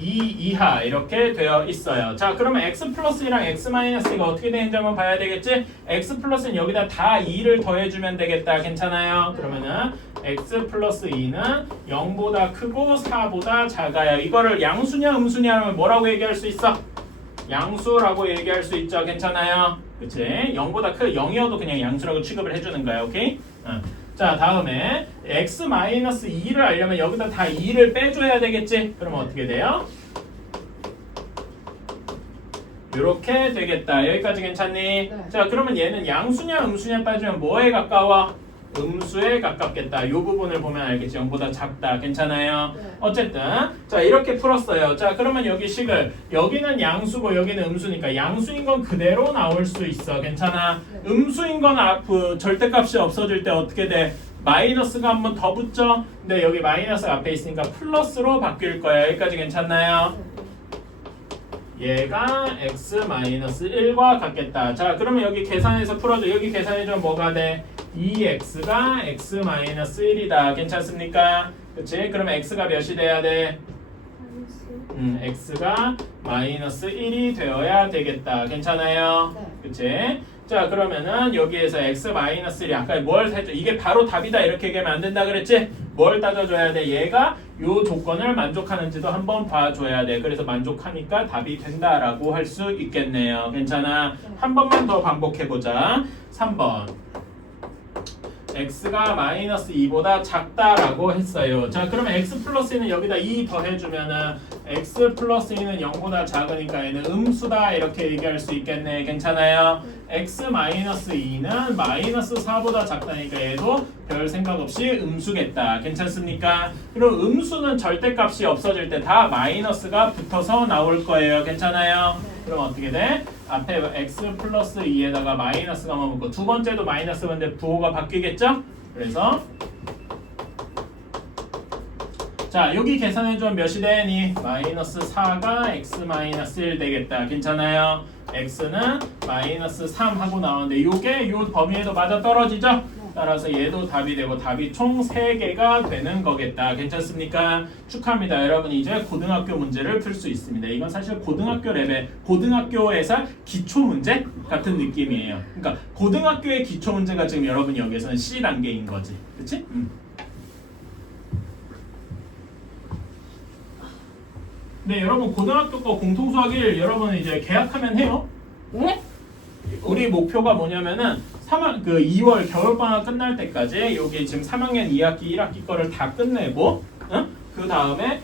2 이하 이렇게 되어 있어요. 자, 그러면 x 플러스 1랑 x 마이너스 2가 어떻게 되는지 한번 봐야 되겠지? x 플러스는 여기다 다 2를 더해주면 되겠다. 괜찮아요? 그러면은 x 플러스 2는 0보다 크고 4보다 작아요. 이거를 양수냐 음수냐 하면 뭐라고 얘기할 수 있어? 양수라고 얘기할 수 있죠. 괜찮아요? 그치? 0보다 0이어도 그냥 양수라고 취급을 해주는 거야. 오케이? 자, 다음에 x 마이너스 2를 알려면 여기다 다 2를 빼줘야 되겠지? 그러면 어떻게 돼요? 이렇게 되겠다. 여기까지 괜찮니? 네. 자, 그러면 얘는 양수냐 음수냐 따지면 뭐에 가까워? 음수에 가깝겠다. 이 부분을 보면 알겠지. 0보다 작다. 괜찮아요? 네. 어쨌든 자 이렇게 풀었어요. 자 그러면 여기 식을 여기는 양수고 여기는 음수니까 양수인 건 그대로 나올 수 있어. 괜찮아? 네. 음수인 건 절대값이 없어질 때 어떻게 돼? 마이너스가 한 번 더 붙죠? 근데 여기 마이너스 앞에 있으니까 플러스로 바뀔 거야. 여기까지 괜찮나요? 얘가 x-1과 같겠다. 자 그러면 여기 계산해서 풀어줘. 여기 계산해주면 뭐가 돼? 2x가 x-1이다. 괜찮습니까? 그치? 그러면 x가 몇이 돼야 돼? x가 -1이 되어야 되겠다. 괜찮아요? 네. 그치? 자 그러면은 여기에서 x-1 아까 뭘 해줘? 이게 바로 답이다 이렇게 얘기하면 안 된다 그랬지? 뭘 따져줘야 돼? 얘가 요 조건을 만족하는지도 한번 봐줘야 돼. 그래서 만족하니까 답이 된다라고 할 수 있겠네요. 괜찮아? 한 번만 더 반복해보자. 3번 x가 -2보다 작다라고 했어요. 자 그러면 x 플러스 2는 여기다 2 더해주면은 x 플러스 2는 0보다 작으니까 얘는 음수다 이렇게 얘기할 수 있겠네. 괜찮아요? x -2는 -4보다 작다니까 얘도 별 생각 없이 음수겠다. 괜찮습니까? 그럼 음수는 절대값이 없어질 때 다 마이너스가 붙어서 나올 거예요. 괜찮아요? 그럼 어떻게 돼? 앞에 x 플러스 2에다가 마이너스가만 붙고 두 번째도 마이너스 근데 부호가 바뀌겠죠? 그래서 자 여기 계산해주면 몇이 되니? -4가 x-1 되겠다. 괜찮아요? x는 -3 하고 나오는데 요게 요 범위에도 맞아 떨어지죠? 따라서 얘도 답이 되고 답이 총 3개가 되는 거겠다. 괜찮습니까? 축하합니다. 여러분 이제 고등학교 문제를 풀 수 있습니다. 이건 사실 고등학교 레벨, 고등학교에서 기초 문제 같은 느낌이에요. 그러니까 고등학교의 기초 문제가 지금 여러분 여기에서는 C 단계인 거지. 그치? 네, 여러분 고등학교 거 공통수학 1 여러분 이제 계약하면 해요. 네? 우리 목표가 뭐냐면은 2월 겨울방학 끝날 때까지 여기 지금 3학년 2학기 1학기 거를 다 끝내고 그 다음에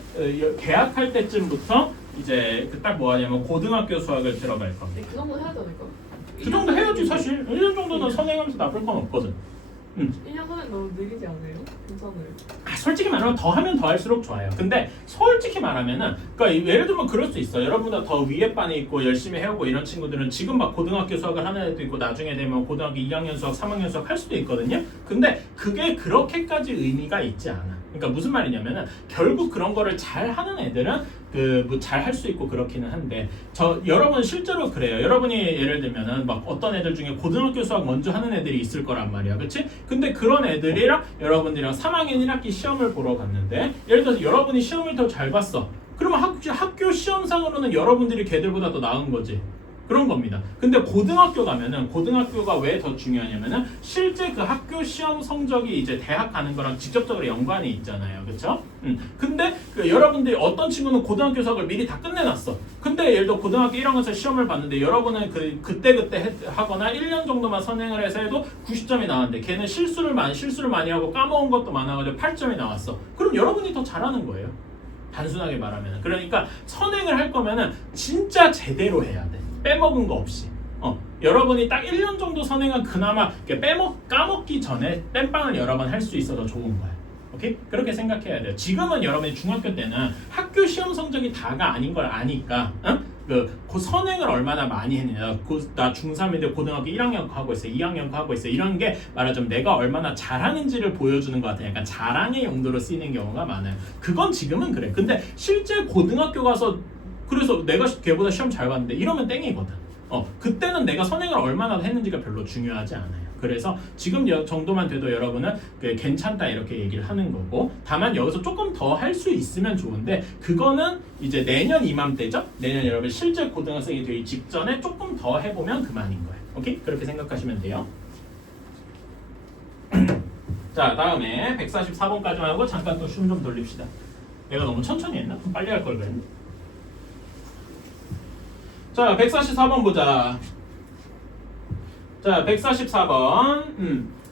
개학할 때쯤부터 이제 딱 뭐 하냐면 고등학교 수학을 들어갈 겁니다. 그 정도 해야 되니까. 그 정도 해야지 사실. 1년 정도는 선행하면서 나쁠 건 없거든. 1년 선에 너무 느리지 않아요? 괜찮아요. 솔직히 말하면 더 하면 더 할수록 좋아요. 근데 솔직히 말하면은 그러니까 예를 들면 그럴 수 있어. 여러분보다 더 위에 반에 있고 열심히 해오고 이런 친구들은 지금 막 고등학교 수학을 하는 애도 있고 나중에 되면 고등학교 2학년 수학, 3학년 수학 할 수도 있거든요. 근데 그게 그렇게까지 의미가 있지 않아. 그러니까 무슨 말이냐면은 결국 그런 거를 잘 하는 애들은 뭐 잘 할 수 있고 그렇기는 한데 여러분 실제로 그래요. 여러분이 예를 들면은 막 어떤 애들 중에 고등학교 수학 먼저 하는 애들이 있을 거란 말이야. 그치? 근데 그런 애들이랑 여러분들이랑 3학년 1학기 시험을 보러 갔는데 예를 들어서 여러분이 시험을 더 잘 봤어. 그러면 학교 시험상으로는 여러분들이 걔들보다 더 나은 거지. 그런 겁니다. 근데 고등학교 가면은 고등학교가 왜 더 중요하냐면은 실제 그 학교 시험 성적이 이제 대학 가는 거랑 직접적으로 연관이 있잖아요. 그렇죠? 근데 그 여러분들이 어떤 친구는 고등학교 수학을 미리 다 끝내놨어. 근데 예를 들어 고등학교 1학년에서 시험을 봤는데 여러분은 그때 하거나 1년 정도만 선행을 해서 해도 90점이 나왔는데 걔는 실수를 많이 하고 까먹은 것도 많아가지고 8점이 나왔어. 그럼 여러분이 더 잘하는 거예요. 단순하게 말하면. 그러니까 선행을 할 거면은 진짜 제대로 해야 돼. 빼먹은 거 없이. 여러분이 딱 1년 정도 선행한 그나마 까먹기 전에 땜빵을 여러 번 할 수 있어서 좋은 거야. 오케이? 그렇게 생각해야 돼요. 지금은 여러분이 중학교 때는 학교 시험 성적이 다가 아닌 걸 아니까 그 선행을 얼마나 많이 했느냐. 나 중3인데 고등학교 1학년 하고 있어, 2학년 하고 있어. 이런 게 말하자면 내가 얼마나 잘하는지를 보여주는 것 같아요. 약간 자랑의 용도로 쓰이는 경우가 많아요. 그건 지금은 그래. 근데 실제 고등학교 가서 그래서 내가 걔보다 시험 잘 봤는데 이러면 땡이거든. 그때는 내가 선행을 얼마나 했는지가 별로 중요하지 않아요. 그래서 지금 정도만 돼도 여러분은 괜찮다 이렇게 얘기를 하는 거고, 다만 여기서 조금 더 할 수 있으면 좋은데 그거는 이제 내년 이맘때죠. 내년 여러분 실제 고등학생이 되기 직전에 조금 더 해보면 그만인 거예요. 오케이? 그렇게 생각하시면 돼요. 자, 다음에 144번까지만 하고 잠깐 또 숨 좀 돌립시다. 내가 너무 천천히 했나? 좀 빨리 할 걸 그랬네. 자, 144번 보자. 자, 144번.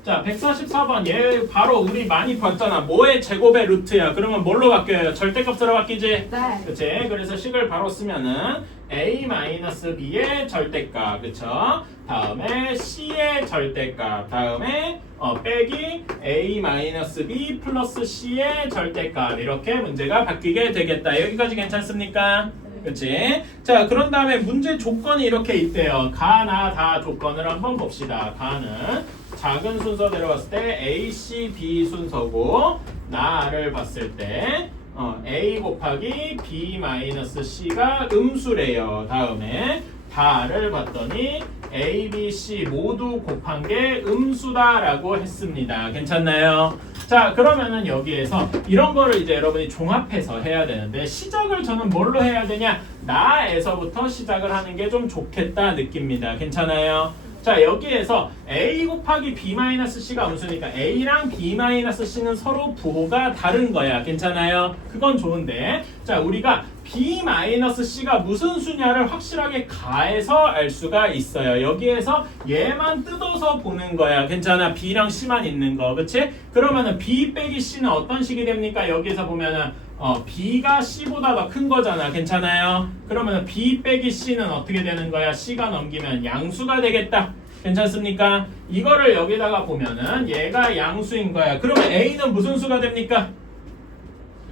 자, 144번 얘 바로 우리 많이 봤잖아. 뭐의 제곱의 루트야. 그러면 뭘로 바뀌어요? 절대값으로 바뀌지? 네. 그치? 그래서 식을 바로 쓰면은 a-b의 절대값, 그쵸? 다음에 c의 절대값, 다음에 빼기 a-b 플러스 c의 절대값, 이렇게 문제가 바뀌게 되겠다. 여기까지 괜찮습니까? 그치? 자, 그런 다음에 문제 조건이 이렇게 있대요. 가, 나, 다 조건을 한번 봅시다. 가는 작은 순서대로 봤을 때 A, C, B 순서고, 나를 봤을 때 A 곱하기 B 마이너스 C가 음수래요. 다음에 다를 봤더니 A, B, C 모두 곱한 게 음수다라고 했습니다. 괜찮나요? 자, 그러면은 여기에서 이런 거를 이제 여러분이 종합해서 해야 되는데, 시작을 저는 뭘로 해야 되냐? 나에서부터 시작을 하는 게 좀 좋겠다 느낍니다. 괜찮아요? 자, 여기에서 A 곱하기 B-C가 음수니까 A랑 B-C는 서로 부호가 다른 거야. 괜찮아요? 그건 좋은데, 자, 우리가 B-C가 무슨 수냐를 확실하게 가해서 알 수가 있어요. 여기에서 얘만 뜯어서 보는 거야. 괜찮아? B랑 C만 있는 거. 그치? 그러면은 B 빼기 C는 어떤 식이 됩니까? 여기에서 보면은 B가 C보다 더 큰 거잖아. 괜찮아요? 그러면 B 빼기 C는 어떻게 되는 거야? C가 넘기면 양수가 되겠다. 괜찮습니까? 이거를 여기다가 보면은 얘가 양수인 거야. 그러면 A는 무슨 수가 됩니까?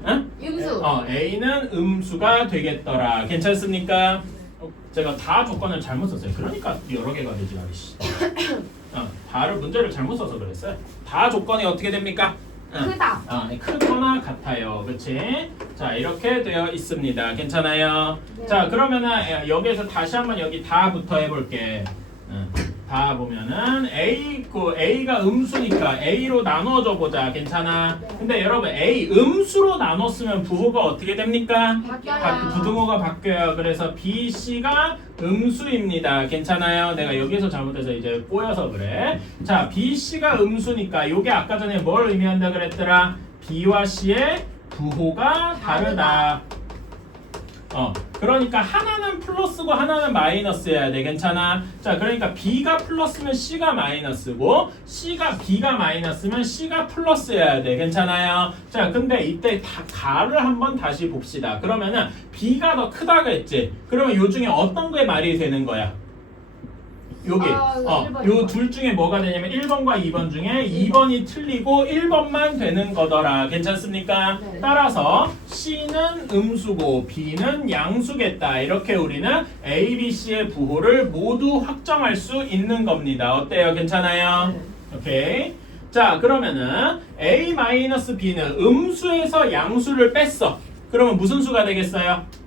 응? 음수. A는 음수가 되겠더라. 괜찮습니까? 제가 다 조건을 잘못 썼어요. 그러니까 여러 개가 되지 말이씨. 다를 문제를 잘못 써서 그랬어요. 다 조건이 어떻게 됩니까? 크다. 크거나 같아요. 그치? 자, 이렇게 되어 있습니다. 괜찮아요? 네. 자, 그러면은 여기에서 다시 한번 여기 다부터 해볼게. 다 보면은 A가 음수니까 A로 나눠줘 보자. 괜찮아? 네. 근데 여러분 A 음수로 나눴으면 부호가 어떻게 됩니까? 바뀌어요. 부등호가 바뀌어요. 그래서 B, C가 음수입니다. 괜찮아요? 내가 여기서 잘못해서 이제 꼬여서 그래. 자, B, C가 음수니까 요게 아까 전에 뭘 의미한다 그랬더라? B와 C의 부호가 다르다. 그러니까 하나는 플러스고 하나는 마이너스여야 돼. 괜찮아? 자, 그러니까 B가 플러스면 C가 마이너스고, B가 마이너스면 C가 플러스여야 돼. 괜찮아요? 자, 근데 이때 가를 한번 다시 봅시다. 그러면은 B가 더 크다고 했지? 그러면 요 중에 어떤 거에 말이 되는 거야? 여기 요 둘 중에 뭐가 되냐면 1번과 2번 중에 2번이 틀리고 1번만 되는 거더라. 괜찮습니까? 네. 따라서 C는 음수고 B는 양수겠다. 이렇게 우리는 A, B, C의 부호를 모두 확정할 수 있는 겁니다. 어때요? 괜찮아요? 네. 오케이. 자, 그러면은 A-B는 음수에서 양수를 뺐어. 그러면 무슨 수가 되겠어요?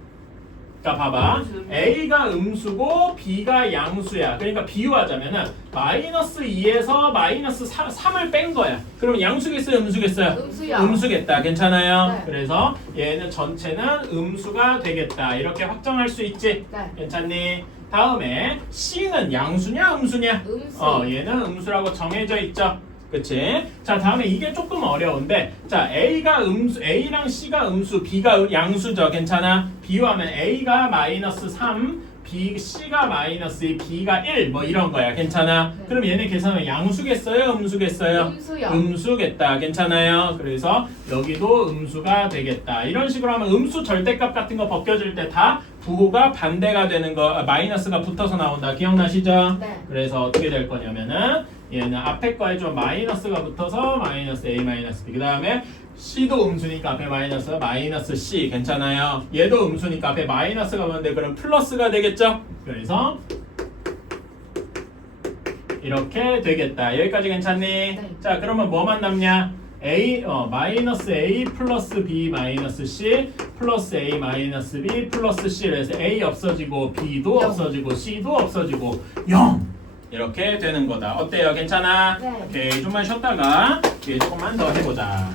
자, 봐봐. A가 음수고 B가 양수야. 그러니까 비유하자면은 마이너스 2에서 마이너스 3을 뺀 거야. 그럼 양수겠어요? 음수겠어요? 음수야. 음수겠다. 괜찮아요? 네. 그래서 얘는 전체는 음수가 되겠다. 이렇게 확정할 수 있지? 네. 괜찮니? 다음에 C는 양수냐 음수냐? 음수. 얘는 음수라고 정해져 있죠. 그치? 자, 다음에 이게 조금 어려운데, 자, A랑 C가 음수, B가 양수죠. 괜찮아? 비유하면 A가 마이너스 3, C가 마이너스 2, B가 1, 뭐 이런 거야. 괜찮아? 네. 그럼 얘네 계산하면 양수겠어요? 음수겠어요? 음수요. 음수겠다. 괜찮아요? 그래서 여기도 음수가 되겠다. 이런 식으로 하면 음수 절대값 같은 거 벗겨질 때 다 부호가 반대가 되는 거, 마이너스가 붙어서 나온다. 기억나시죠? 네. 그래서 어떻게 될 거냐면은 얘는 앞에 거에 좀 마이너스가 붙어서 마이너스 A 마이너스 B. 그 다음에 C도 음수니까 앞에 마이너스가 마이너스 C. 괜찮아요? 얘도 음수니까 앞에 마이너스가 오는데 그럼 플러스가 되겠죠? 그래서 이렇게 되겠다. 여기까지 괜찮니? 네. 자, 그러면 뭐만 남냐? 마이너스 A 플러스 B 마이너스 C 플러스 A 마이너스 B 플러스 C. 그래서 A 없어지고 B도 영. 없어지고 C도 없어지고 0. 이렇게 되는 거다. 어때요? 괜찮아? 네. 오케이. 좀만 쉬었다가 뒤에 조금만 더 해보자.